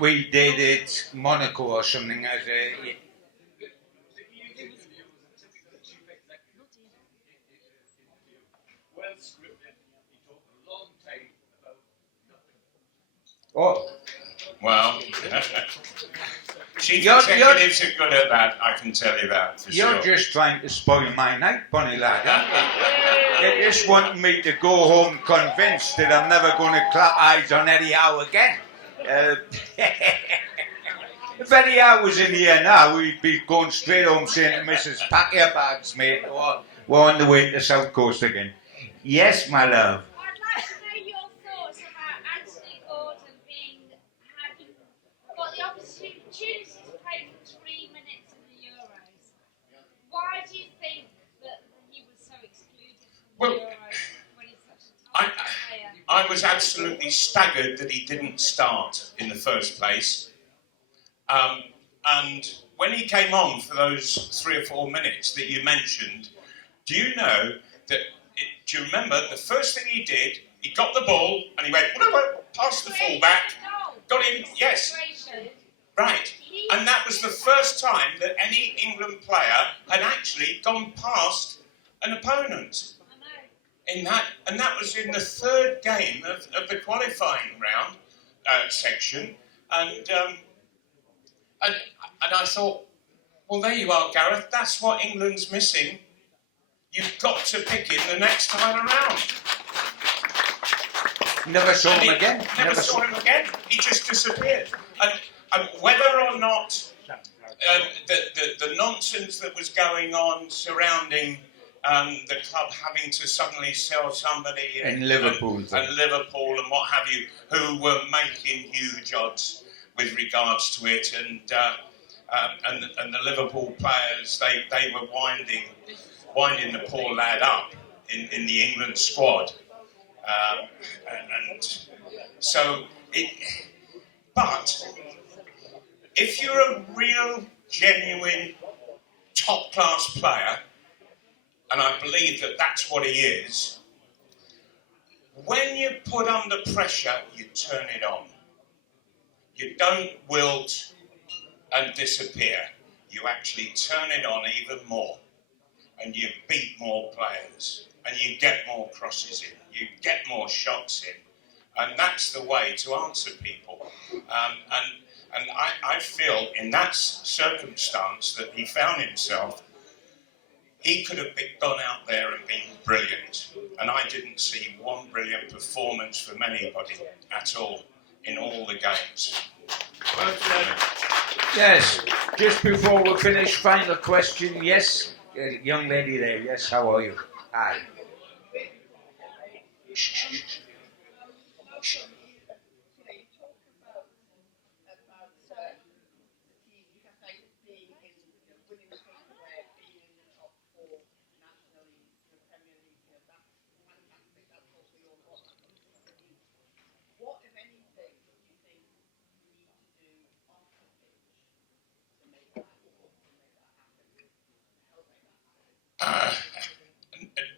we did at Monaco or something as a. Well scripted. He talked a long time about nothing. Oh. Well, chief executives are good at that, I can tell you that for sure. You're just trying to spoil my night, Bonnie lad. You're just wanting me to go home convinced that I'm never going to clap eyes on Eddie Howe again. If Eddie Howe was in here now, we'd be going straight home saying to Mrs. Pack your bags, mate. We're on the way to the South Coast again. Yes, my love. I'd like to know your thoughts about Anthony Gordon got the opportunity to play for 3 minutes in the Euros. Why do you think that he was so excluded from the Euros when he's such a talented player? I was absolutely staggered that he didn't start in the first place. And when he came on for those 3 or 4 minutes that you mentioned, do you know that do you remember the first thing he did? He got the ball and he went past the fullback, got him. Yes, right. And that was the first time that any England player had actually gone past an opponent in that, and that was in the third game of the qualifying round section, and I thought, well, there you are, Gareth. That's what England's missing. You've got to pick him the next time around. Never saw him again. Never saw him again. He just disappeared. And whether or not the nonsense that was going on surrounding the club having to suddenly sell somebody in Liverpool and what have you, who were making huge odds with regards to it, and the Liverpool players, they were winding the poor lad up in the England squad, and so but if you're a real, genuine, top-class player, and I believe that that's what he is, when you're put under pressure, you turn it on. You don't wilt and disappear. You actually turn it on even more, and you beat more players, and you get more crosses in, you get more shots in, and that's the way to answer people. And I feel in that circumstance that he found himself, he could have gone out there and been brilliant. And I didn't see one brilliant performance from anybody at all in all the games. Yes, just before we finish, final question. Yes, young lady there. Yes, how are you? Hi.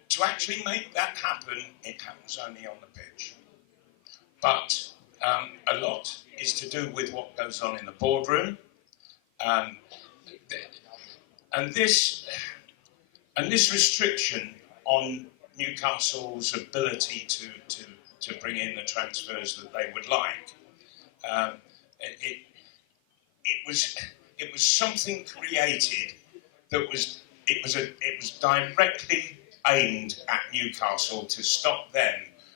To actually make that happen, it happens only on the pitch. But a lot is to do with what goes on in the boardroom. And this restriction on Newcastle's ability to bring in the transfers that they would like, it was something created that was directly aimed at Newcastle to stop them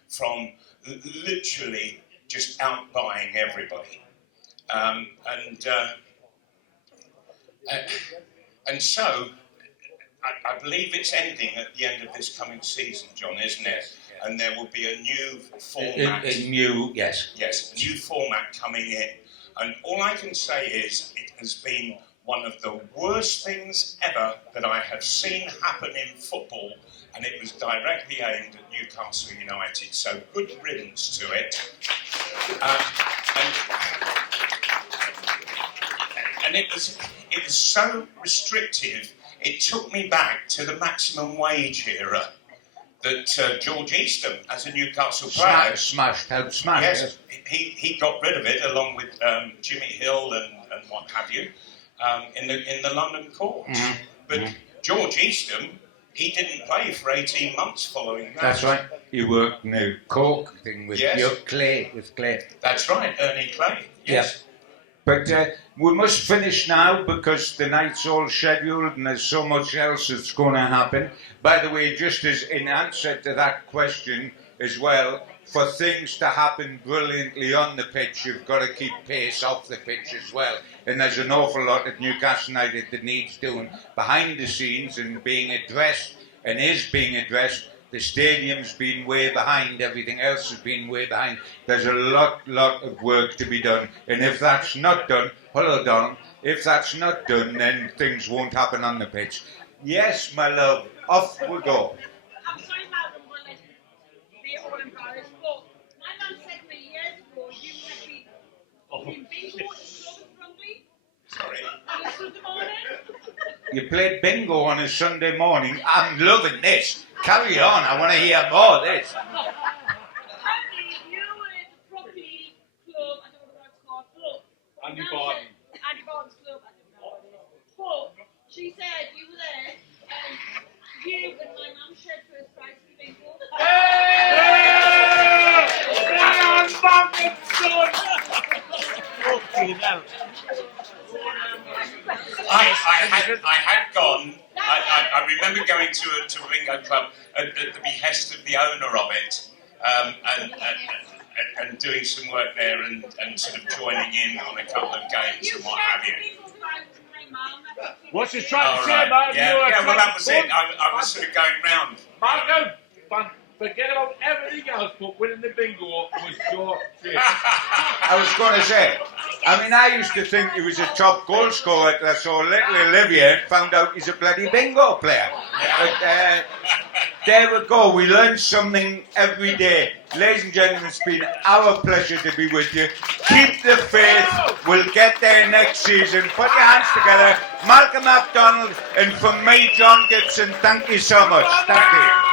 from literally just outbuying everybody, and so I believe it's ending at the end of this coming season, John, isn't it? And there will be a new format. New format coming in. And all I can say is it has been one of the worst things ever that I have seen happen in football, and it was directly aimed at Newcastle United. So good riddance to it. And it was so restrictive. It took me back to the maximum wage era that George Eastham, as a Newcastle player, smashed. Yes, he got rid of it along with Jimmy Hill and what have you in the London courts. Mm-hmm. But George Eastham, he didn't play for 18 months following that. That's right. He worked in the Cork thing with Clay. That's right, Ernie Clay. Yes. Yeah. But we must finish now because the night's all scheduled and there's so much else that's going to happen. By the way, just as in answer to that question as well, for things to happen brilliantly on the pitch, you've got to keep pace off the pitch as well. And there's an awful lot at Newcastle United that needs doing behind the scenes and being addressed and is being addressed. The stadium's been way behind, everything else has been way behind. There's a lot of work to be done. And if that's not done, hold on, if that's not done, then things won't happen on the pitch. Yes, my love, off we go. I'm sorry, madam, but they're all embarrassed. But my man said to me years ago, you had been bingo in Clovis Rugby. Sorry. On a Sunday morning. You played bingo on a Sunday morning. I'm loving this. Carry on. I want to hear more of this. You were in the property club, I don't know what it's called, club. Andy Barton. Andy Barton's club, I don't know. But she said you were there and you and my mum shared first prize for bingo. I had gone. I remember going to a bingo club at the behest of the owner of it, and doing some work there and sort of joining in on a couple of games and what have you. What's he trying to say Right. about Yeah, you? well, that was it. I was sort of going round. Marco, forget about everything else, but winning the bingo was your shit. I was going to say, I used to think he was a top goal scorer until I saw little Olivia and found out he's a bloody bingo player. But there we go, we learn something every day. Ladies and gentlemen, it's been our pleasure to be with you. Keep the faith, we'll get there next season. Put your hands together. Malcolm MacDonald, and from me, John Gibson, thank you so much. Thank you.